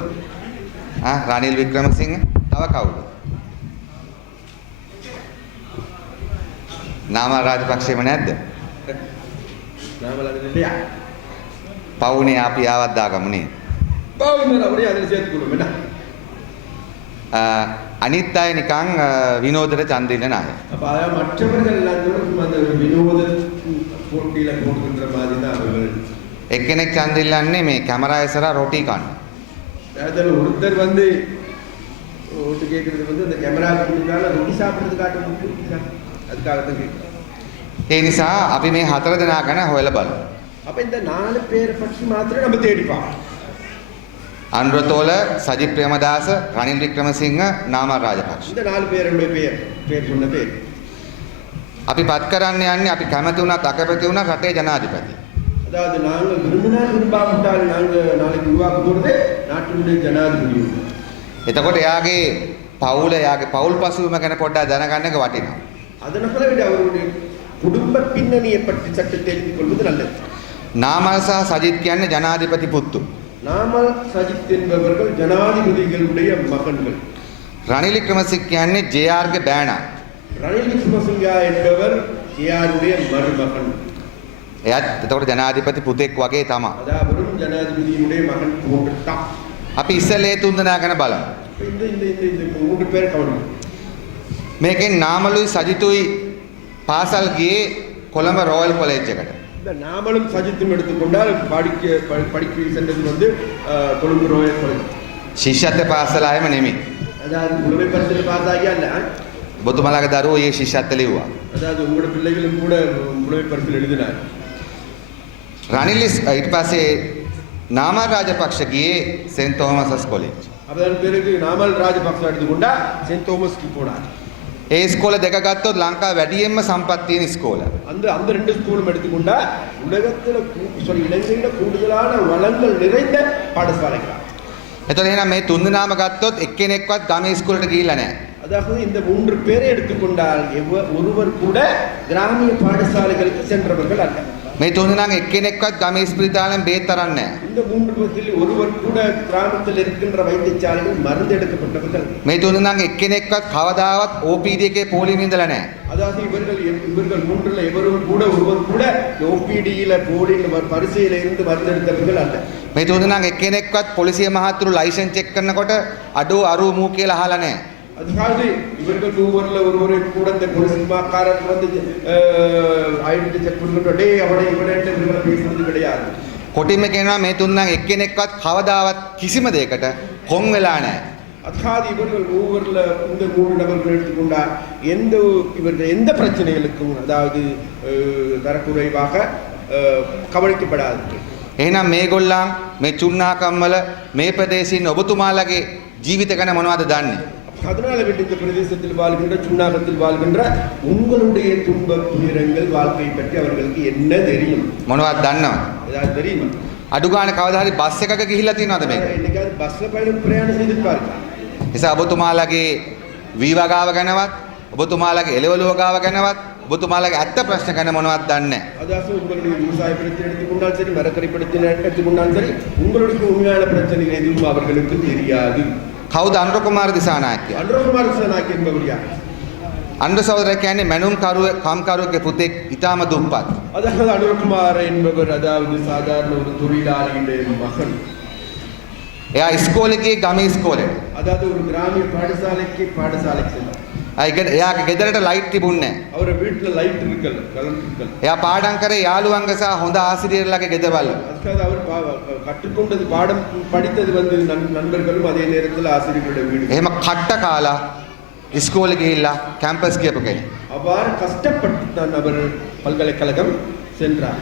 රනිල් වික්‍රමසිංහ, තව කවුද? නාමල් රාජපක්ෂේම නැද්ද? නාමල් இல்லையா? පවුනේ අපි ආවත් දාගමු නේද? பவுன் அவரே அதில் சேர்த்துக்கொள்ளும் என்ன? අනිත් අය නිකන් විනෝදයට ඡන්ද ඉල්ලන අය. அப்ப மற்றவர்கள் எல்லாரும் அந்த வினோத போட்டியில போடுகின்ற மாதிரி தான் அவர்கள். එක්කෙනෙක් ඡන්ද ඉල්ලන්නේ මේ කැමරා ඉස්සරහා රොටි කන්න. அதில் ஒருத்தர் வந்து ஓட்டு கேட்கறது வந்து அந்த கேமரா முன்னால ரொட்டி சாப்பிடுறது காட்டுறது அதுக்காக தான் கேட்குறோம். ඒ නිසා අපි මේ 4 දෙනා ගැන හොයලා බලමු. அப்ப இந்த 4 பேர் பற்றி மாத்திரம் நம்ம தேடி பார்ப்போம். අනුර තෝල, සජිත් ප්‍රේමදාස, රනිල් වික්‍රමසිංහ, නාමල් රාජපක්ෂ. இந்த 4 பேருடைய பேர் சொன்ன பேர். අපි පත් කරන්න යන්නේ අපි කැමති වුණත් අකමැති වුණත් රටේ ජනාධිපති. அதாவது நாங்கள் விரும்பினால் விரும்பாவிட்டால் நாங்கள் நாளைக்கு உருவாக்க போகிறது நாட்டினுடைய ஜனாதிபதி. එතකොට එයාගේ පවුල, එයාගේ පවුල් පසුබිම ගැන පොඩ්ඩක් දැනගන්න එක වටිනවා. அதனால விட அவருடைய குடும்ப பின்னணியை பற்றி சற்று தெரிந்து கொள்வது நல்லது. නාමල් සහ සජිත් කියන්නේ ජනාධිපති පුත්තු. நாமல் சஜித் என்பவர்கள் ஜனாதிபதிகளுடைய மகன்கள். රනිල් වික්‍රමසිංහ කියන්නේ ජේ.ආර්.ගේ බෑනා. ரணில் விக்ரமசிங்கா என்பவர் ஜேஆருடைய மருமகன். එයාත් එතකොට ජනාධිපති පුතෙක් වගේ තමයි. அதாவது ஜனாதிபதியுடைய மகன் போன்றுதான். අපි ඉස්සෙල්ලා ඒ තුන්දෙනා ගැන බලමු. இந்த இந்த இந்த இந்த மூன்று பேர் கவனம். මේකෙන් නාමලුයි සජිතුයි පාසල් ගියේ කොළඹ රොයල් කොලෙජ් එකට. இந்த நாமலும் சஜித்தும் எடுத்துக்கொண்டால் படிக்க சென்றது வந்து கொழும்பு ரோயல் காலேஜ். ශිෂ්‍යත්ව පාසල ආයම නෙමෙයි. அதாவது புலமை பரிசில் பாஸ் ஆகியா இல்ல? ඔබතුමාලගේ දරුවෝ ඒ ශිෂ්‍යත්ව ලිව්වා. அதாவது உங்களோட பிள்ளைகளும் கூட புலமை பரிசில் எழுதினார். රනිල් ඊට පස්සේ නාමල් රාජපක්ෂ ගියේ සෙන්ට් තෝමස් කොලෙජ්. அதன் பிறகு நாமல் ராஜபக்ச எடுத்துக்கொண்டா சென்ட் தோமஸ்க்கு போனார். ඒ ස්කෝල දෙක ගත්තොත් ලංකාවේ වැඩියෙන්ම සම්පත් තියෙන ස්කෝල. அந்த அந்த ரெண்டு ஸ்கூலும் எடுத்துக்கொண்டா உலகத்துல இலங்கையில கூடுதலான வளங்கள் நிறைந்த பாடசாலைகள். එතකොට එහෙනම් මේ තුන්දෙනාම ගත්තොත් එක්කෙනෙක්වත් ගමේ ස්කෝලට ගිහිල්ලා නැහැ. அதாவது இந்த மூன்று பேரை எடுத்துக்கொண்டால் ஒருவர் கூட கிராமிய பாடசாலைகளுக்கு சென்றவர்கள் அல்ல. මේ තුන්දෙනාගෙන් එක්කෙනෙක්වත් ගමේ ස්පිරිතාලෙන් බේත් අරන්නේ නැහැ. இந்த மூன்று பேரில் ஒருவர் கூட கிராமத்தில் இருக்கின்ற வைத்தியசாலையில் மருந்து எடுக்கப்பட்டவர்கள். මේ තුන්දෙනාගෙන් එක්කෙනෙක්වත් කවදාවත් OPD එකේ පොලින් ඉඳලා නැහැ. அதாவது இவர்கள் மூன்றுல ஒருவர் கூட OPDல போலியில் பரிசையில இருந்து மருந்து எடுத்தவர்கள் அல்ல. මේ තුන්දෙනාගෙන් එක්කෙනෙක්වත් පොලිසිය මහතුරු ලයිසන්ස් චෙක් කරනකොට අඩෝ අරු මූ කියලා අහලා නැහැ. அதாவது இவர்கள் மூவரில் ஒருவரை கூட இந்த ஒரு சினிமாக்காரர் வந்து ஐடென்டி செக் பண்ணுற டே அவனை இவனை இவங்களை பேசுறது கிடையாது. කොටින්ම කියනවා මේ තුන්දෙනාගෙන් එක්කෙනෙක්වත් කවදාවත් කිසිම දෙයකට කොන් වෙලා නැහැ. அதாவது இவர்கள் மூவரில் இந்த மூன்று நபர்கள் எடுத்துக்கொண்டா இவர்கள் எந்த பிரச்சனைகளுக்கும் அதாவது தரக்குறைவாக கவனிக்கப்படாது. එහෙනම් මේගොල්ලන් මේ චුන්නාකම්වල මේ ප්‍රදේශින් ඔබතුමාලගේ ජීවිත ගැන මොනවද දන්නේ? அதனால விட்டு இந்த பிரதேசத்தில் வாழ்கின்ற சுண்ணாகத்தில் வாழ்கின்ற உங்களுடைய துன்ப துயரங்கள் வாழ்க்கையை பற்றி அவர்களுக்கு என்ன தெரியும்? මොනවද දන්නවද? ஏதாவது தெரியுமா? අඩු ගානේ කවදා හරි බස් එකක ගිහිල්ලා තියෙනවද මේක? இன்னைக்காவது பஸ்ல பிரயாணம் செய்திருப்பார்கள். නිසා ඔබතුමාලගේ වීවා ගාව ගැනවත් ඔබතුමාලගේ එළවලුව ගාව ගැනවත් ඔබතුමාලගේ ඇත්ත ප්‍රශ්න ගැන මොනවද දන්නේ නැහැ. அதாவது உங்களுடைய விவசாய பிரச்சனை எடுத்துக்கொண்டாலும் சரி மரக்கறி பிரச்சனை எடுத்துக்கொண்டாலும் சரி உங்களுடைய உண்மையான பிரச்சனை எதுவும் அவர்களுக்கு தெரியாது. කවුද අනුර කුමාර දිසානායක? அன்றகுமார் திசாநாயக்க என்பவர் யார்? අනුර සහෝදරයා කියන්නේ මැනුම් කම්කරුවෙක්ගේ පුතෙක් ඊටාම දුප්පත්. அதாவது அனுரகுமார் என்பவர் அதாவது சாதாரண ஒரு தொழிலாளியுடைய மகன். එයා ඉස්කෝලේ ගියේ ගමේ ඉස්කෝලේ. அதாவது ஒரு கிராமிய பாடசாலைக்கு சென்றார். එයාගේ ගෙදරට ලයිට් තිබුණේ නැහැ. அவர வீட்டுல லைட் இருக்கல கரண்ட் இருக்கல. එයා පාඩම් කරේ යාළුවන්ගේ සහ හොඳ ආසිරියර්ලගේ ගෙදරවල. அதுக்காக அவர் கற்றுக்கொண்டது பாடம் படித்தது வந்து நண்பர்களும் அதே நேரத்தில் ஆசிரியர்களுடைய வீடு. එහෙම කට්ට කාලා ඉස්කෝලේ ගිහිල්ලා කැම්පස් ගියපු කෙනෙක්. அவ்வாறு கஷ்டப்பட்டு தான் அவர் பல்கலைக்கழகம் சென்றார்.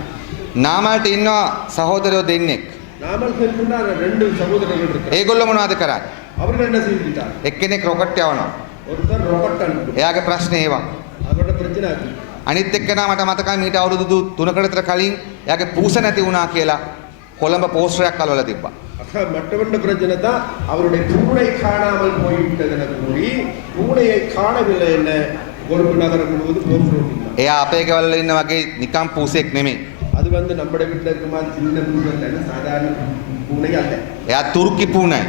නාමල්ට ඉන්නවා සහෝදරයෝ දෙන්නෙක්. நாமல் சென்றார் ரெண்டு சகோதரர்கள் இருக்கிறார். ඒගොල්ලෝ මොනවද කරන්නේ? அவர்கள் என்ன செய்தார்? එක්කෙනෙක් රොකට් යවනවා. ஒருத்தர் ராபர்ட் அனுப்பு. එයාගේ ප්‍රශ්නේ ඒවා. அவரோட பிரச்சனை அது. අනිත් එක්කෙනා මට මතකයි මීට අවුරුදු 3කට විතර කලින් එයාගේ පූස නැති වුණා කියලා කොළඹ පෝස්ටරයක් අලවලා තිබ්බා. மற்றவண்ட பிரச்சனை தான் அவருடைய பூனை காணாமல் போய்விட்டது கூறி பூனையை காணவில்லை என்ன கொழும்பு நகரம் முழுவதும் போஸ்டர். එයා අපේ ගෙවල් වල ඉන්න වගේ නිකම් පූසෙක් නෙමෙයි. அது வந்து நம்ம வீட்டில் இருக்க மாதிரி சின்ன பூனை இல்லை, சாதாரண பூனை அல்ல. එයා තුර්කි පූනයි.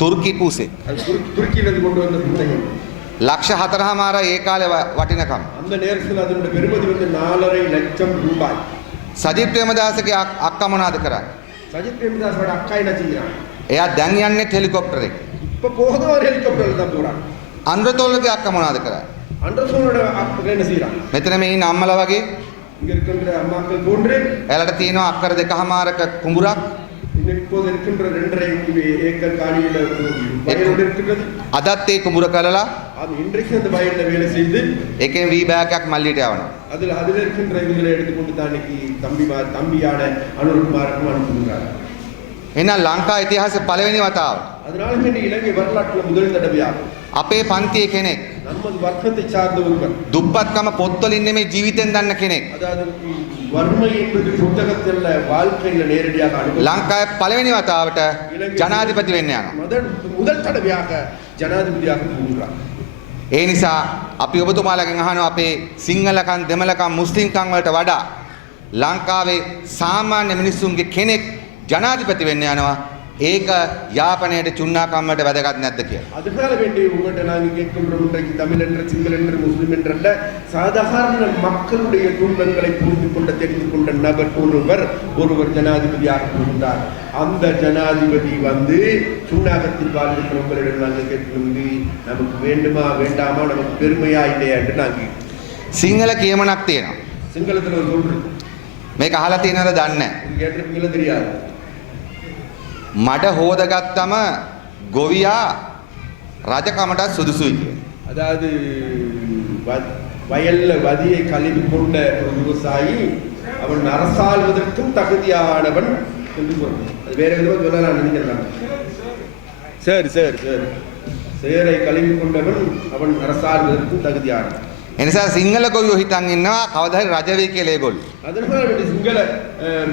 තුර්කි පූසෙක්. அது துருக்கியிலிருந்து கொண்டு வந்த பூனை. ලක්ෂ 4මාර ඒ කාලේ වටිනකම්. அந்த நேரத்தில் அதனுடைய பெறுமதி வந்து 4.5 லட்சம் ரூபாய். සජිත් ප්‍රේමදාසගේ අක්කා මොනවද කරන්නේ? சஜித் பிரேமதாஸோட அக்கா என்ன செய்யறான்? එයා දැන් යන්නේ හෙලිකොප්ටර් එක. இப்ப போகுது ஒரு ஹெலிகாப்டர்ல தான் போறான். අන්ද්‍රතෝල්ගේ අක්කා මොනවද කරන්නේ? அண்டர்சோனோட அக்கா என்ன செய்யறான்? මෙතන මේ ඉන්න අම්මලා වගේ இங்க இருக்கின்ற அம்மாக்கள் போன்று එයාලට තියෙනවා අක්කර 2මාරක කුඹුරක්. இப்போது இருக்கின்ற 2.5 ஏக்கர் காணியில வயலோடு இருக்கின்றது. අදත් ඒ කුඹුර කරලා அது இன்றைக்கு அந்த வயல்ல வேலை செய்து එකෙන් වී බෑග් එකක් මල්ලියට යවනවා. அதுல இருக்கின்ற இதுகளை எடுத்துக்கொண்டு தான் இன்னைக்கு தம்பியான அனுர்குமாருக்கும் அனுப்புகிறார். එහෙනම් ලංකා ඉතිහාසයේ පළවෙනි වතාව அதனால இந்த இலங்கை வரலாற்றுல முதல் தடவையாக අපේ පන්තියේ කෙනෙක් நமது வர்க்கத்தை சார்ந்த ஒருவர், දුප්පත්කම පොත්වලින් නෙමෙයි ජීවිතෙන් දන්න කෙනෙක් அதாவது வறுமை என்பது புத்தகத்தில் வாழ்க்கையில நேரடியாக அனுபவம். ලංකාවේ පළවෙනි වතාවට ජනාධිපති වෙන්න යනවා. முதல் தடவையாக ஜனாதிபதியாக போகிறார். ඒ නිසා අපි ඔබතුමාලගෙන් අහනවා අපේ සිංහලකම් දෙමළකම් මුස්ලිම්කම් වලට වඩා ලංකාවේ සාමාන්‍ය මිනිස්සුන්ගේ කෙනෙක් ජනාධිපති වෙන්න යනවා. ඒක යාපනයේ චුන්නාකම් වලට වැදගත් නැද්ද කියලා. அதனால வேண்டிய உங்கள்கிட்ட நாங்கள் கேட்கின்றோம், இன்றைக்கு தமிழ் என்று சிங்கள என்று முஸ்லிம் என்றல்ல, சாதாரண மக்களுடைய துன்பங்களை புரிந்து கொண்ட தெரிந்து கொண்ட நபர் ஒருவர் ஜனாதிபதியாக இருந்தார். அந்த ஜனாதிபதி வந்து சுண்ணாகத்தில் வாழ்கிற உங்களிடம் நாங்கள் கேட்கிறோம், நமக்கு வேண்டுமா வேண்டாமா, நமக்கு பெருமையா இல்லையா என்று நாங்கள் සිංහල කියමනක් තියෙනවා. சிங்களத்தில் ஒரு சொல்றது මේක අහලා තියෙනවද දන්නේ නැහැ. இது கேட்டிருக்கீங்களா தெரியாது. මඩ හොදගත්තම ගොවියා රජකමට සුදුසුයි කියලා. அதாவது வயல்ல வதியை கழுவி கொண்ட ஒரு விவசாயி அவன் அரசாள்வதற்கும் தகுதியானவன் என்று சொல்றான். அது வேற விதமா சொல்லலாம் நினைக்கிறேன். சரி சரி சரி சேரை கழுவி கொண்டவன் அவன் அரசாள்வதற்கும் தகுதியானவன். එනිසා සිංහල ගොවියෝ හිතන් ඉන්නවා කවදා හරි රජ වෙයි කියලා ඒගොල්ලෝ. அதனால வேண்டிய சிங்கள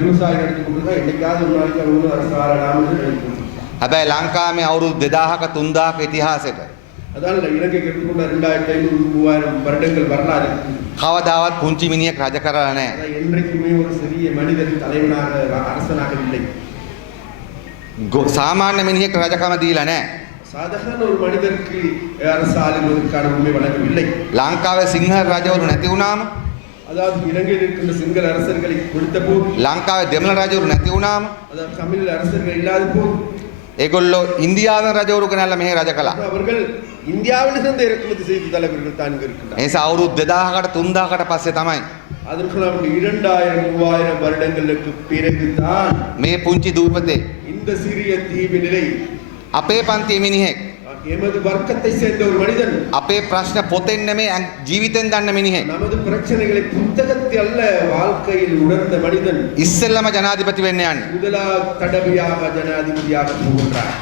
விவசாயிகள் எடுத்துக்கொண்டு என்னைக்காவது ஒரு நாளைக்கு அவங்க அரசாளலாம். හැබැයි ලංකාවේ අවුරුදු 2000ක 3000ක ඉතිහාසෙට அதனால இலங்கைக்கு எடுத்துக்கொண்ட 2500-3000 வருடங்கள் வரலாறு කවදාවත් පුංචි මිනිහෙක් රජ කරලා නැහැ. என்றைக்குமே ஒரு சிறிய மனிதன் தலைவனாக அரசனாக இல்லை. සාමාන්‍ය මිනිහෙක් රජකම දීලා නැහැ. சாதாரண ஒரு மனிதருக்கு அரசாளுவதற்கான உண்மை வழங்கவில்லை. ලංකාවේ සිංහල රජවරු නැති වුණාම, அதாவது இலங்கையில் இருக்கின்ற சிங்கள அரசர்களை கொடுத்த போது, ලංකාවේ දෙමළ රජවරු නැති වුණාම, அதாவது தமிழ் அரசர்கள் இல்லாத போது ඒගොල්ලෝ ඉන්දියාවෙන් රජවරු ගෙනල්ලා මෙහෙ රජ කළා. அவர்கள் இந்தியாவிலிருந்து இறக்குமதி செய்த தலைவர்கள் தான் இங்கு இருக்கின்றனர். ඒ නිසා අවුරුදු 2000කට 3000කට පස්සේ තමයි அதற்கு நாம் 2000-3000 வருடங்களுக்கு பிறகுதான் මේ පුංචි දූපතේ இந்த சிறிய தீவினிலை අපේ පන්තියේ මිනිහෙක් எமது வர்க்கத்தை சேர்ந்த ஒரு மனிதன் අපේ ප්‍රශ්න පොතෙන් නෙමෙයි ජීවිතෙන් දන්න මිනිහෙක් நமது பிரச்சனைகளை புத்தகத்தில் அல்ல வாழ்க்கையில் உணர்ந்த மனிதன் ඉස්සෙල්ලම ජනාධිපති වෙන්න යන්නේ. முதலாவது தடவையாக ஜனாதிபதியாக போகின்றார்.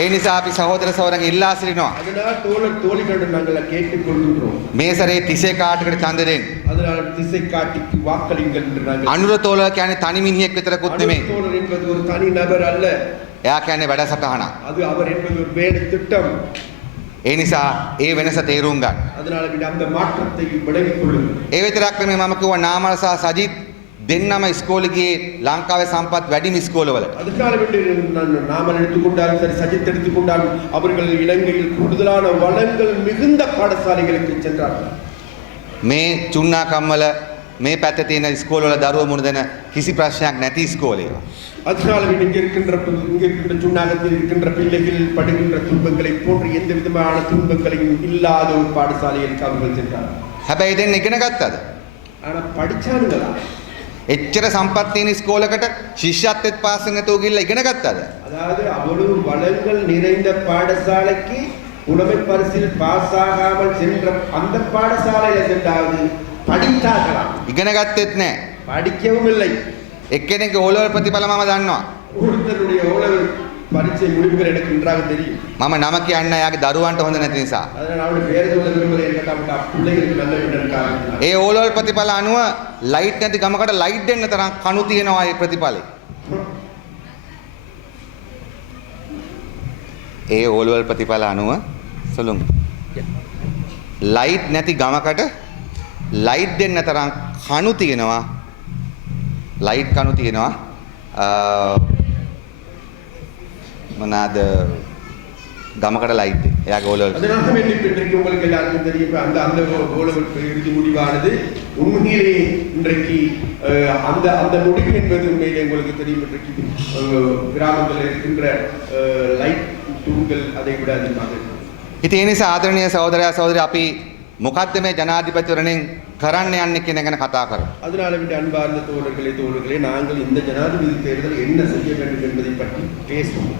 ඒ නිසා අපි සහෝදර සහෝදරයන් ඉල්ලා සිටිනවා அதனால் தோழர் தோழிகளிடம் நாங்கள் கேட்டுக் கொள்கின்றோம். මේ සැරේ 30 කාටකට ඡන්ද දෙන්න. அதனால் திசை காட்டிக்கு வாக்களிங்கள் என்று நாங்கள். අනුර තෝල කියන්නේ තනි මිනිහෙක් විතරකුත් නෙමෙයි. தோழர் என்பது ஒரு தனி நபர் அல்ல. එයා කියන්නේ වැඩසටහනක්. அது அவர் என்பது ஒரு வேலை திட்டம். ඒ නිසා ඒ වෙනස තේරුම් ගන්න. அதனால அந்த மாற்றத்தை விளங்கிக் கொள்ளுங்கள். ඒ විතරක් නෙමෙයි මම කිව්වා නාමල් සහ සජිත් දෙන්නම ඉස්කෝලේ ගියේ ලංකාවේ සම්පත් වැඩිම ඉස්කෝලවලට. அதுக்காக வேண்டி நாமல் எடுத்துக்கொண்டாலும் சரி, சஜித் எடுத்துக்கொண்டாலும் அவர்கள் இலங்கையில் கூடுதலான வளங்கள் மிகுந்த பாடசாலைகளுக்கு சென்றார்கள். මේ චුන්නාකම්වල මේ පැත්තේ තියෙන ඉස්කෝලවල දරුවෝ මුණ දෙන කිසි ප්‍රශ්නයක් නැති ඉස්කෝලේ. அதனால இங்கே இருக்கின்ற சுண்ணாகத்தில் இருக்கின்ற பிள்ளைகள் படுகின்ற துன்பங்களை போன்று எந்த விதமான துன்பங்களையும் இல்லாத ஒரு பாடசாலைகளுக்கு அவர்கள் சென்றார்கள். හැබැයි දෙන්න ඉගෙන ගත්තද? ஆனா படிச்சானுங்களா? එච්චර සම්පත් තියෙන ඉස්කෝලකට ශිෂ්‍යත්වෙත් පාස් වෙන්න නැතුව ගිහලා ඉගෙන ගත්තද? அதாவது அவ்வளவு வளங்கள் நிறைந்த பாடசாலைக்கு புலமை பரிசில் பாஸ் ஆகாமல் சென்ற அந்த பாடசாலையில சென்றாவது படித்தார்களா? ඉගෙන ගත්තෙත් නැහැ. படிக்கவும் இல்லை. එක්කෙනෙක්ගේ ඕලෙවල් ප්‍රතිඵල මම දන්නවා. ஒருத்தருடைய ஓலவர் பரீட்சை முடிவுகள் எனக்கு நன்றாக தெரியும். මම නම කියන්න එයාගේ දරුවන්ට හොඳ නැති නිසා. அதனால் அவருடைய வேறு சொல்ல விரும்பலை என்பதற்காக பிள்ளைகளுக்கு நல்ல விடற்காக ඒ ඕලෙවල් ප්‍රතිඵල අනුව ලයිට් නැති ගමකට ලයිට් දෙන්න තරම් කණු තියෙනවා ඒ ප්‍රතිඵලේ. ඒ ඕලෙවල් ප්‍රතිඵල අනුව සලුම් ලයිට් නැති ගමකට ලයිට් දෙන්න තරම් කණු තියෙනවා. ලයිට් කණු තියෙනවා. මොනවාද ගමකට ලයිට් එයාගේ ඕලෙවල්. அதனால வேண்டி இன்றைக்கு உங்களுக்கு எல்லாருக்கும் தெரியும் அந்த அந்த ஓலவர் இறுதி முடிவானது உண்மையிலே இன்றைக்கு அந்த அந்த முடிவு என்பது உண்மையிலே உங்களுக்கு தெரியும். இன்றைக்கு கிராமங்களில் இருக்கின்ற லைட் தூண்கள் அதை விட அதிகமாக இருக்கும். ඉතින් ඒ නිසා ආදරණීය සහෝදරයා සහෝදරි අපි මොකද්ද මේ ජනාධිපතිවරණෙන් කරන්න යන්නේ කියන ගැන කතා කරමු. அதனால வேண்டி அன்பார்ந்த தோழர்களே நாங்கள் இந்த ஜனாதிபதி தேர்தல் என்ன செய்ய வேண்டும் என்பதை பற்றி பேசுவோம்.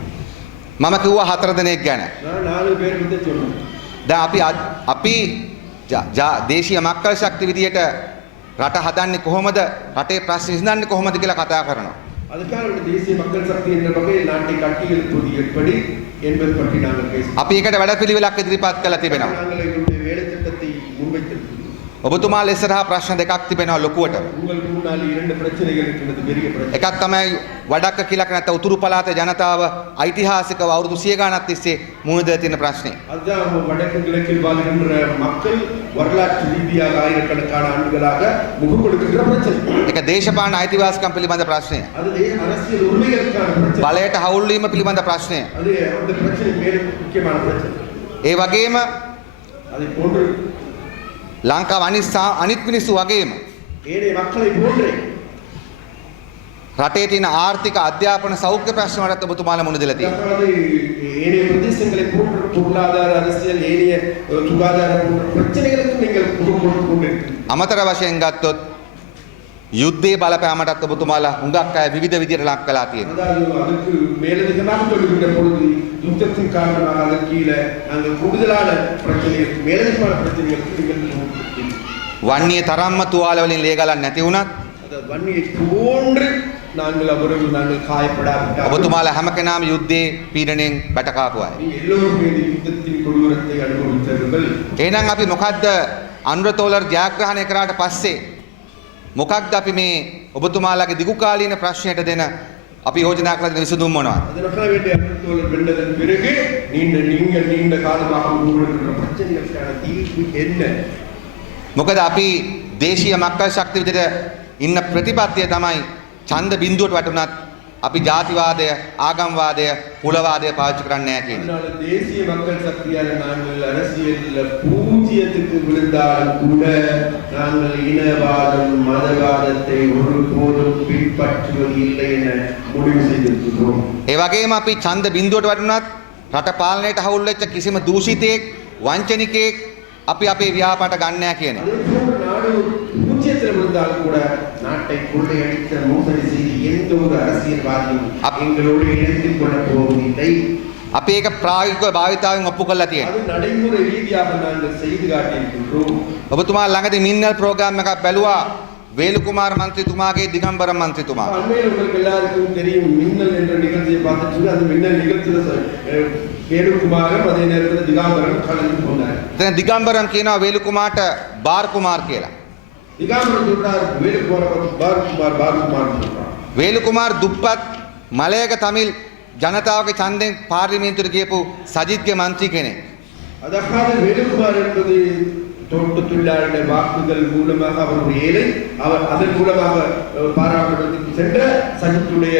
මම කිව්වා 4 දෙනෙක් ගැන. நான் 4 பேர் பத்தி சொன்னேன். දැන් අපි දේශීය මක්කල් ශක්ති විදියට රට හදන්නේ කොහොමද? රටේ ප්‍රශ්න විසඳන්නේ කොහොමද කියලා කතා කරනවා. அதுக்காக தேசிய மக்கள் சக்தி என்ற வகையில் நாட்டை கட்டியெழுப்பது எப்படி என்பது பற்றி நாங்கள் பேசுவோம். අපි ඒකට වැඩපිළිවෙලක් ඉදිරිපත් කළා තිබෙනවා. நாங்கள் எங்களுடைய வேலை திட்டத்தை முன்வைத்திருக்கிறோம். ඔබතුමාලා ඉස්සරහා ප්‍රශ්න දෙකක් තිබෙනවා ලොකුවට. உங்களுக்கு முன்னால் இரண்டு பிரச்சனைகள் இருக்கிறது பெரிய பிரச்சனை. එකක් තමයි වඩක්ක කිලක නැත්නම් උතුරු පළාතේ ජනතාව ඓතිහාසිකව අවුරුදු 100 ගණන් තිස්සේ මුහුණ දෙලා තියෙන ප්‍රශ්නේ. அதுதான் வடக்கு கிழக்கில் வாழ்கின்ற மக்கள் வரலாற்று ரீதியாக ஆயிரக்கணக்கான ஆண்டுகளாக முகம் கொடுக்கின்ற பிரச்சனை. ඒක දේශපාලන අයිතිවාසිකම් පිළිබඳ ප්‍රශ්නය. அது அரசியல் உரிமைகளுக்கான பிரச்சனை. බලයට හවුල් වීම පිළිබඳ ප්‍රශ්නය. அது அந்த பிரச்சனை மிக முக்கியமான பிரச்சனை. ඒ වගේම அதை போன்று ලංකාව අනිත් මිනිස්සු වගේම ஏனைய மக்களை போன்றே රටේ තියෙන ආර්ථික අධ්‍යාපන සෞඛ්‍ය ප්‍රශ්න වලට ඔබතුමාලා මුහුණ දෙලා තියෙනවා. அதாவது ஏனைய பிரதேசங்களை போன்ற பொருளாதார அரசியல் ஏனைய சுகாதார போன்ற பிரச்சனைகளுக்கு நீங்கள் முகம் கொடுத்து கொண்டிருக்கிறீர்கள். අමතර වශයෙන් ගත්තොත් යුද්ධයේ බලපෑමටත් ඔබතුමාලා හුඟක් අය විවිධ විදිහට ලක් කළා තියෙනවා. அதாவது அதுக்கு மேலதிகமாக சொல்லுகின்ற பொழுது யுத்தத்தின் காரணமாக அதன் கீழே நாங்கள் கூடுதலான பிரச்சனைகளுக்கு மேலதிகமான பிரச்சனைகளுக்கு நீங்கள் වන්නේ තරම්ම තුවාල වලින් ලේ ගලන්නේ නැති වුණත් அந்த வன்னியை போன்று நாங்கள் அவர்கள் நாங்கள் காயப்படாவிட்டால் ඔබතුමාලා හැම කෙනාම යුද්ධයේ පීඩණයෙන් බැටකාපු අය. நீங்கள் எல்லோரும் மீது யுத்தத்தின் கொடூரத்தை அனுபவித்தவர்கள். එහෙනම් අපි මොකද්ද අනුරතෝලර් ජයග්‍රහණය කරාට පස්සේ මොකක්ද අපි මේ ඔබතුමාලාගේ දිගු කාලීන ප්‍රශ්නයට දෙන අපි යෝජනා කළ දෙන විසඳුම් මොනවද? அதனால வேண்டிய தோழர் வென்றதன் பிறகு நீண்ட காலமாக உங்களுடைய பிரச்சனைகளுக்கான தீர்வு என்ன? මොකද අපි දේශීය මක්කල් ශක්තිය විදිහට ඉන්න ප්‍රතිපත්තිය තමයි ඡන්ද බිඳුවට වැටුණත් අපි ජාතිවාදය, ආගම්වාදය, කුලවාදය පාවිච්චි කරන්නේ නැහැ කියන්නේ. அதனால தேசிய மக்கள் சக்தியால் நாங்கள் அரசியலில் பூஜ்ஜியத்துக்கு விழுந்தாலும் கூட நாங்கள் இனவாதம் மதவாதத்தை ஒருபோதும் பின்பற்றுவது இல்லை என முடிவு செய்திருக்கிறோம். ඒ වගේම අපි ඡන්ද බිඳුවට වැටුණත් රට පාලනයට හවුල් වෙච්ච කිසිම දූෂිතයෙක්, වංචනිකයෙක් අපි අපේ ව්‍යාපාරට ගන්න නැහැ කියන්නේ. அதேபோல் நாடு பூஜ்ஜியத்தில் விழுந்தாலும் கூட நாட்டை கொள்ளையடித்த மோசடி செய்து எந்த ஒரு அரசியல்வாதியும் எங்களோடு இணைத்துக் கொள்ளப் போவதில்லை. අපි ඒක ප්‍රායෝගිකව භාවිතාවෙන් ඔප්පු කරලා තියෙනවා. அது நடைமுறை ரீதியாக நாங்கள் செய்து காட்டியிருக்கின்றோம். ඔබතුමා ළඟදී මින්නල් ප්‍රෝග්‍රෑම් එකක් බැලුවා වේලුකුමාර මන්ත්‍රීතුමාගේ දිගම්බර මන්ත්‍රීතුමා. அண்மையில் உங்களுக்கு எல்லாருக்கும் தெரியும் மின்னல் என்ற நிகழ்ச்சியை பார்த்துட்டு அந்த மின்னல் நிகழ்ச்சியில் வேலுக்குமாரும் அதே நேரத்தில் திகாம்பரம் கலந்து கொண்டார். දැන් දිගම්බරම් කියනවා වේලුකුමාරට බාර් කුමාර් කියලා. திகாம்பரம் சொல்றார் வேலுக்குமார் பாரகுமார் சொல்றார். වේලුකුමාර් දුප්පත් මලයක තමිල් ජනතාවගේ ඡන්දෙන් පාර්ලිමේන්තුවට ගියපු සජිත්ගේ මන්ත්‍රී කෙනෙක්. அதாவது வேலுக்குமார் என்பது தோட்ட தொழிலாளருடைய வாக்குகள் மூலமாக அவர் ஒரு ஏழை, அவர் அதன் மூலமாக பாராளுமன்றத்துக்கு சென்ற சஜித்துடைய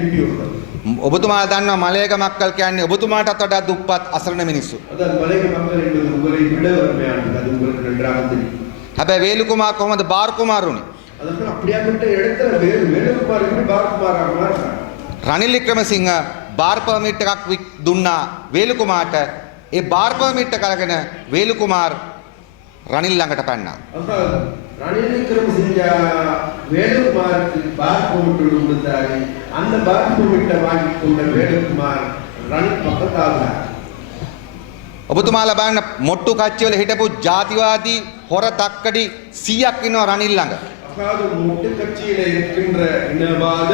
எம்பி ஒருவர். ඔබතුමාලා දන්නවා මලයක මක්කල් කියන්නේ ඔබතුමාටත් වඩා දුප්පත් අසරණ මිනිස්සු. அதாவது மலைய மக்கள் என்பது உங்களை விட வறுமையானது, அது உங்களுக்கு நன்றாக தெரியும். හැබැයි වේලුකුමාර් කොහොමද බාර් කුමාර් උනේ? அதற்கு அப்படியாப்பட்ட இடத்துல வேலுக்குமார் எப்படி பாரகுமாராக மாறினார்? රනිල් වික්‍රමසිංහ බාර් පර්මිට් එකක් දුන්නා වේලුකුමාරට. ඒ බාර් පර්මිට් එක අරගෙන වේලුකුමාර් රනිල් ළඟට පැන්නා. ரணில் விக்ரமசிங்க வேலுக்குமாருக்கு பார் பர்மிட் கொடுத்தாரு. அந்த பார் பர்மிட்டை வாங்கி கொண்ட வேலுக்குமார் ரணில் பக்கத்தாகிறார். ඔබතුමාලා බලන්න මොට්ටු කච්චි වල හිටපු ජාතිවාදී හොර තක්කඩි 100ක් ඉන්නවා රනිල් ළඟ. அதாவது மொட்டு கட்சியில இருக்கின்ற இனவாத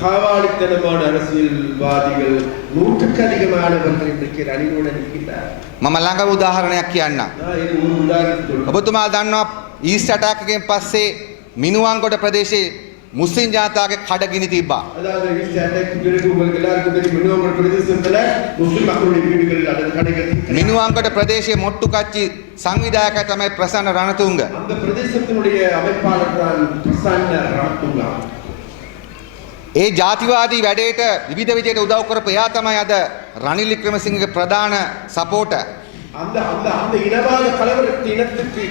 காவாலித்தனமான அரசியல்வாதிகள் 100க்கு அதிகமானவர்கள் இன்றைக்கு ரணிலுடன் இருக்கின்றார். මම ළඟ උදාහරණයක් කියන්නම්. இது ஒரு உதாரணத்துக்கு ඔබතුමාලා දන්නවා ඊස්ට් ඇටැක් එකෙන් පස්සේ මිනුවන්ගොඩ ප්‍රදේශයේ මුස්ලිම් ජනතාවගේ කඩගිනි තිබ්බා. அதாவது ஈஸ்ட் அட்டாக் பிறகு உங்களுக்கு எல்லாருக்கும் தெரியும் மினுவங்கோட பிரதேசத்துல முஸ்லிம் மக்களுடைய வீடுகளில் அல்லது கடைகளில் මිනුවන්ගොඩ ප්‍රදේශයේ මොට්ටු කච්චි සංවිධායකයා තමයි ප්‍රසන්න රණතුංග. அந்த பிரதேசத்தினுடைய அமைப்பாளர் தான் பிரசன்ன ரணதுங்கா. ඒ ජාතිවාදී වැඩේට විවිධ විදිහට උදව් කරපු එයා තමයි අද රනිල් වික්‍රමසිංහගේ ප්‍රධාන සපෝටර්. அந்த அந்த அந்த இனவாத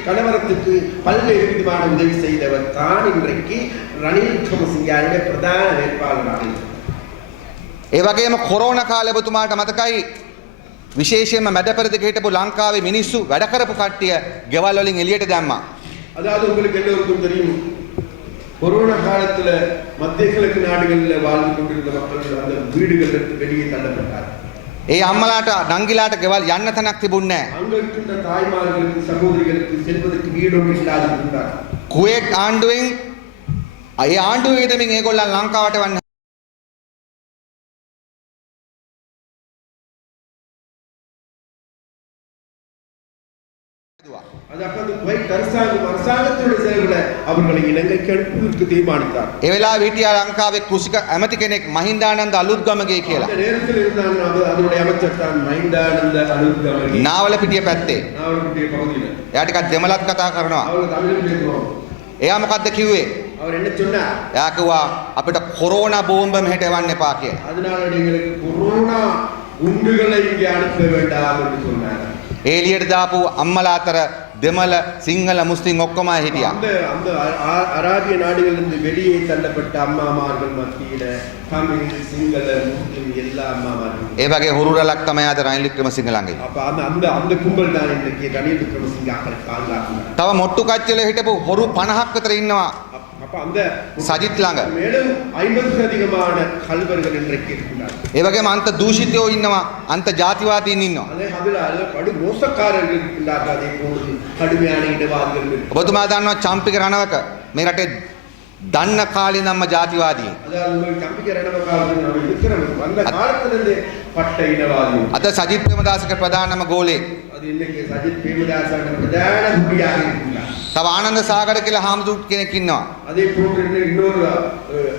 கலவரத்துக்கு பல்வேறு விதமான உதவி செய்தவர் தான் இன்றைக்கு ரணில் விக்ரமசிங்கவுடைய பிரதான வேட்பாளராக இருக்கிறார். ඒ වගේම කොරෝනා කාලේ ඔබතුමාට මතකයි විශේෂයෙන්ම මැදපෙරදිග හිටපු ලංකාවේ මිනිස්සු වැඩ කරපු කට්ටිය ගෙවල් වලින් එළියට දැම්මා. அதாவது உங்களுக்கு எல்லோருக்கும் தெரியும் கொரோனா காலத்துல மத்திய கிழக்கு நாடுகளில் வாழ்ந்து கொண்டிருந்த மக்கள் அந்த வீடுகளிலிருந்து வெளியே தள்ளப்பட்டார். ඒ අම්මලාට නංගිලාට ගෙවල් යන්න තැනක් තිබුණේ නැහැ. அங்க இருக்கின்ற தாய்மார்களுக்கு சகோதரிகளுக்கு செல்வதற்கு வீடு ஒன்று இல்லாது இருந்தார். කුවේට් ආණ්ඩුවෙන් ඒ ආණ්ඩුව වේදමින් ඒගොල්ලන් ලංකාවට වන්න அதாவது குவைத் அரசாங்கத்தோட செலவுல அவர்களை இலங்கைக்கு அனுப்புவதற்கு தீர்மானித்தார். ඒ වෙලාවේ හිටියා ලංකාවේ කුසික ඇමති කෙනෙක් මහින්දානන්ද අලුත්ගමගේ කියලා. அந்த நேரத்தில் இருந்தான் அதனுடைய அமைச்சர் தான் மஹிந்தானந்த அலுத்கமகி. නාවලපිටිය පැත්තේ. நாவலப்பிட்டிய பகுதியில். එයා ටිකක් දෙමළත් කතා කරනවා. அவர் தமிழில் பேசுவோம். එයා මොකද්ද කිව්වේ? அவர் என்ன சொன்னார்? එයා කිව්වා අපිට කොරෝනා බෝම්බ මෙහෙට එවන්න එපා කියලා. அதனால எங்களுக்கு கொரோனா குண்டுகளை இங்கே அனுப்ப வேண்டாம் என்று சொன்னார். ඒ එළියට දාපු අම්මලා අතර දෙමළ සිංහල මුස්ලිම් ඔක්කොම හිටියා. அந்த அந்த அராபிய நாடுகளிலிருந்து வெளியே தள்ளப்பட்ட அம்மாமார்கள் மத்தியில தமிழ் சிங்கள முஸ்லிம் எல்லா அம்மாமார்கள். ඒ වගේ හුරුරලක් තමයි අද රනිල් වික්‍රමසිංහ ළඟ. அப்ப அந்த அந்த அந்த கும்பல் தான் இன்றைக்கு ரணில் விக்ரமசிங்க ஆக்களை பாதுகாக்கிறார். තව මොට්ටු කච්චලේ හිටපු හොරු 50ක් විතර ඉන්නවා. அப்ப அந்த සජිත් ළඟ. மேலும் 50 அதிகமான கல்வர்கள் இன்றைக்கு இருக்கிறார். ඒ වගේම අන්ත දූෂිතයෝ ඉන්නවා. අන්ත ජාතිවාදීන් ඉන්නවා. அதே அதுல படு மோசக்காரர்கள் இருக்கின்றார்கள். அதே போன்று கடுமையான இடவாதிகள் இருக்கிறார்கள். ඔබතුමා දන්නවා චම්පික රණවක මේ රටේ දන්න කාලේ නම්ම ජාතිවාදී. அதாவது உங்கள் தம்பிக்க ரணவக்காரர்கள் நம்ம இருக்கிறவங்க அந்த காலத்திலிருந்து பட்ட இடவாதி. අද සජිත් ප්‍රේමදාසක ප්‍රධානම ගෝලේ. அது இன்னைக்கு சஜித் பிரேமதாசன் பிரதான குடியாக இருக்கிறார். තව ආනන්ද සාගර කියලා හාමුදුරුවෝ කෙනෙක් ඉන්නවා. அதே போன்று இன்னொரு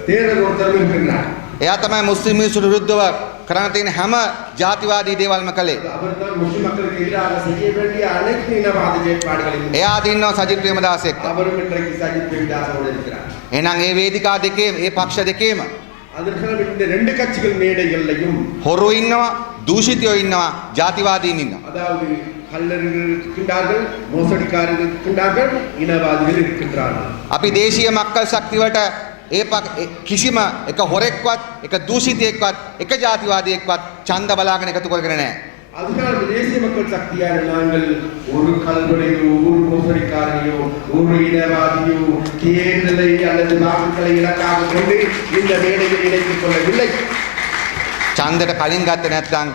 தேரர் ஒருத்தர் இருக்கிறார். එයා තමයි මුස්ලිම් මිනිස්සුන්ට විරුද්ධව කරන්න තියෙන හැම ජාතිවාදී දේවල්ම කළේ. அவர் தான் முஸ்லிம் மக்களுக்கு எதிராக செய்ய வேண்டிய அனைத்து இனவாத செயற்பாடுகளையும் එයා දින්නවා සජිත් ප්‍රේමදාස එක්ක. அவரும் இன்றைக்கு சஜித் பிரேமதாசோடு இருக்கிறார். එහෙනම් ඒ වේදිකා දෙකේම ඒ පක්ෂ දෙකේම அதற்கு இந்த ரெண்டு கட்சிகள் மேடைகள்லையும் හොරු ඉන්නවා, දූෂිතයෝ ඉන්නවා, ජාතිවාදීන් ඉන්නවා. அதாவது கல்லர்கள் இருக்கின்றார்கள், மோசடிக்காரர்கள் இருக்கின்றார்கள், இனவாதிகள் இருக்கின்றார்கள். අපි දේශීය මක්කල් ශක්තිවට කිසිම එක හොරෙක්වත්, එක දූෂිතයෙක්වත්, එක ජාතිවාදියෙක්වත් ඡන්ද බලාගෙන එකතු කරගෙන නැහැ. அதனால் தேசிய மக்கள் சக்தியான நாங்கள் ஒரு கல்வனையோ ஒரு மோசடிக்காரனையோ ஒரு இனவாதியோ தேர்தலை அல்லது வாக்குகளை இலக்காக கொண்டு இந்த மேடையில் இணைத்துக் கொள்ளவில்லை. ඡන්දට කලින් ගත්තේ නැත්නම්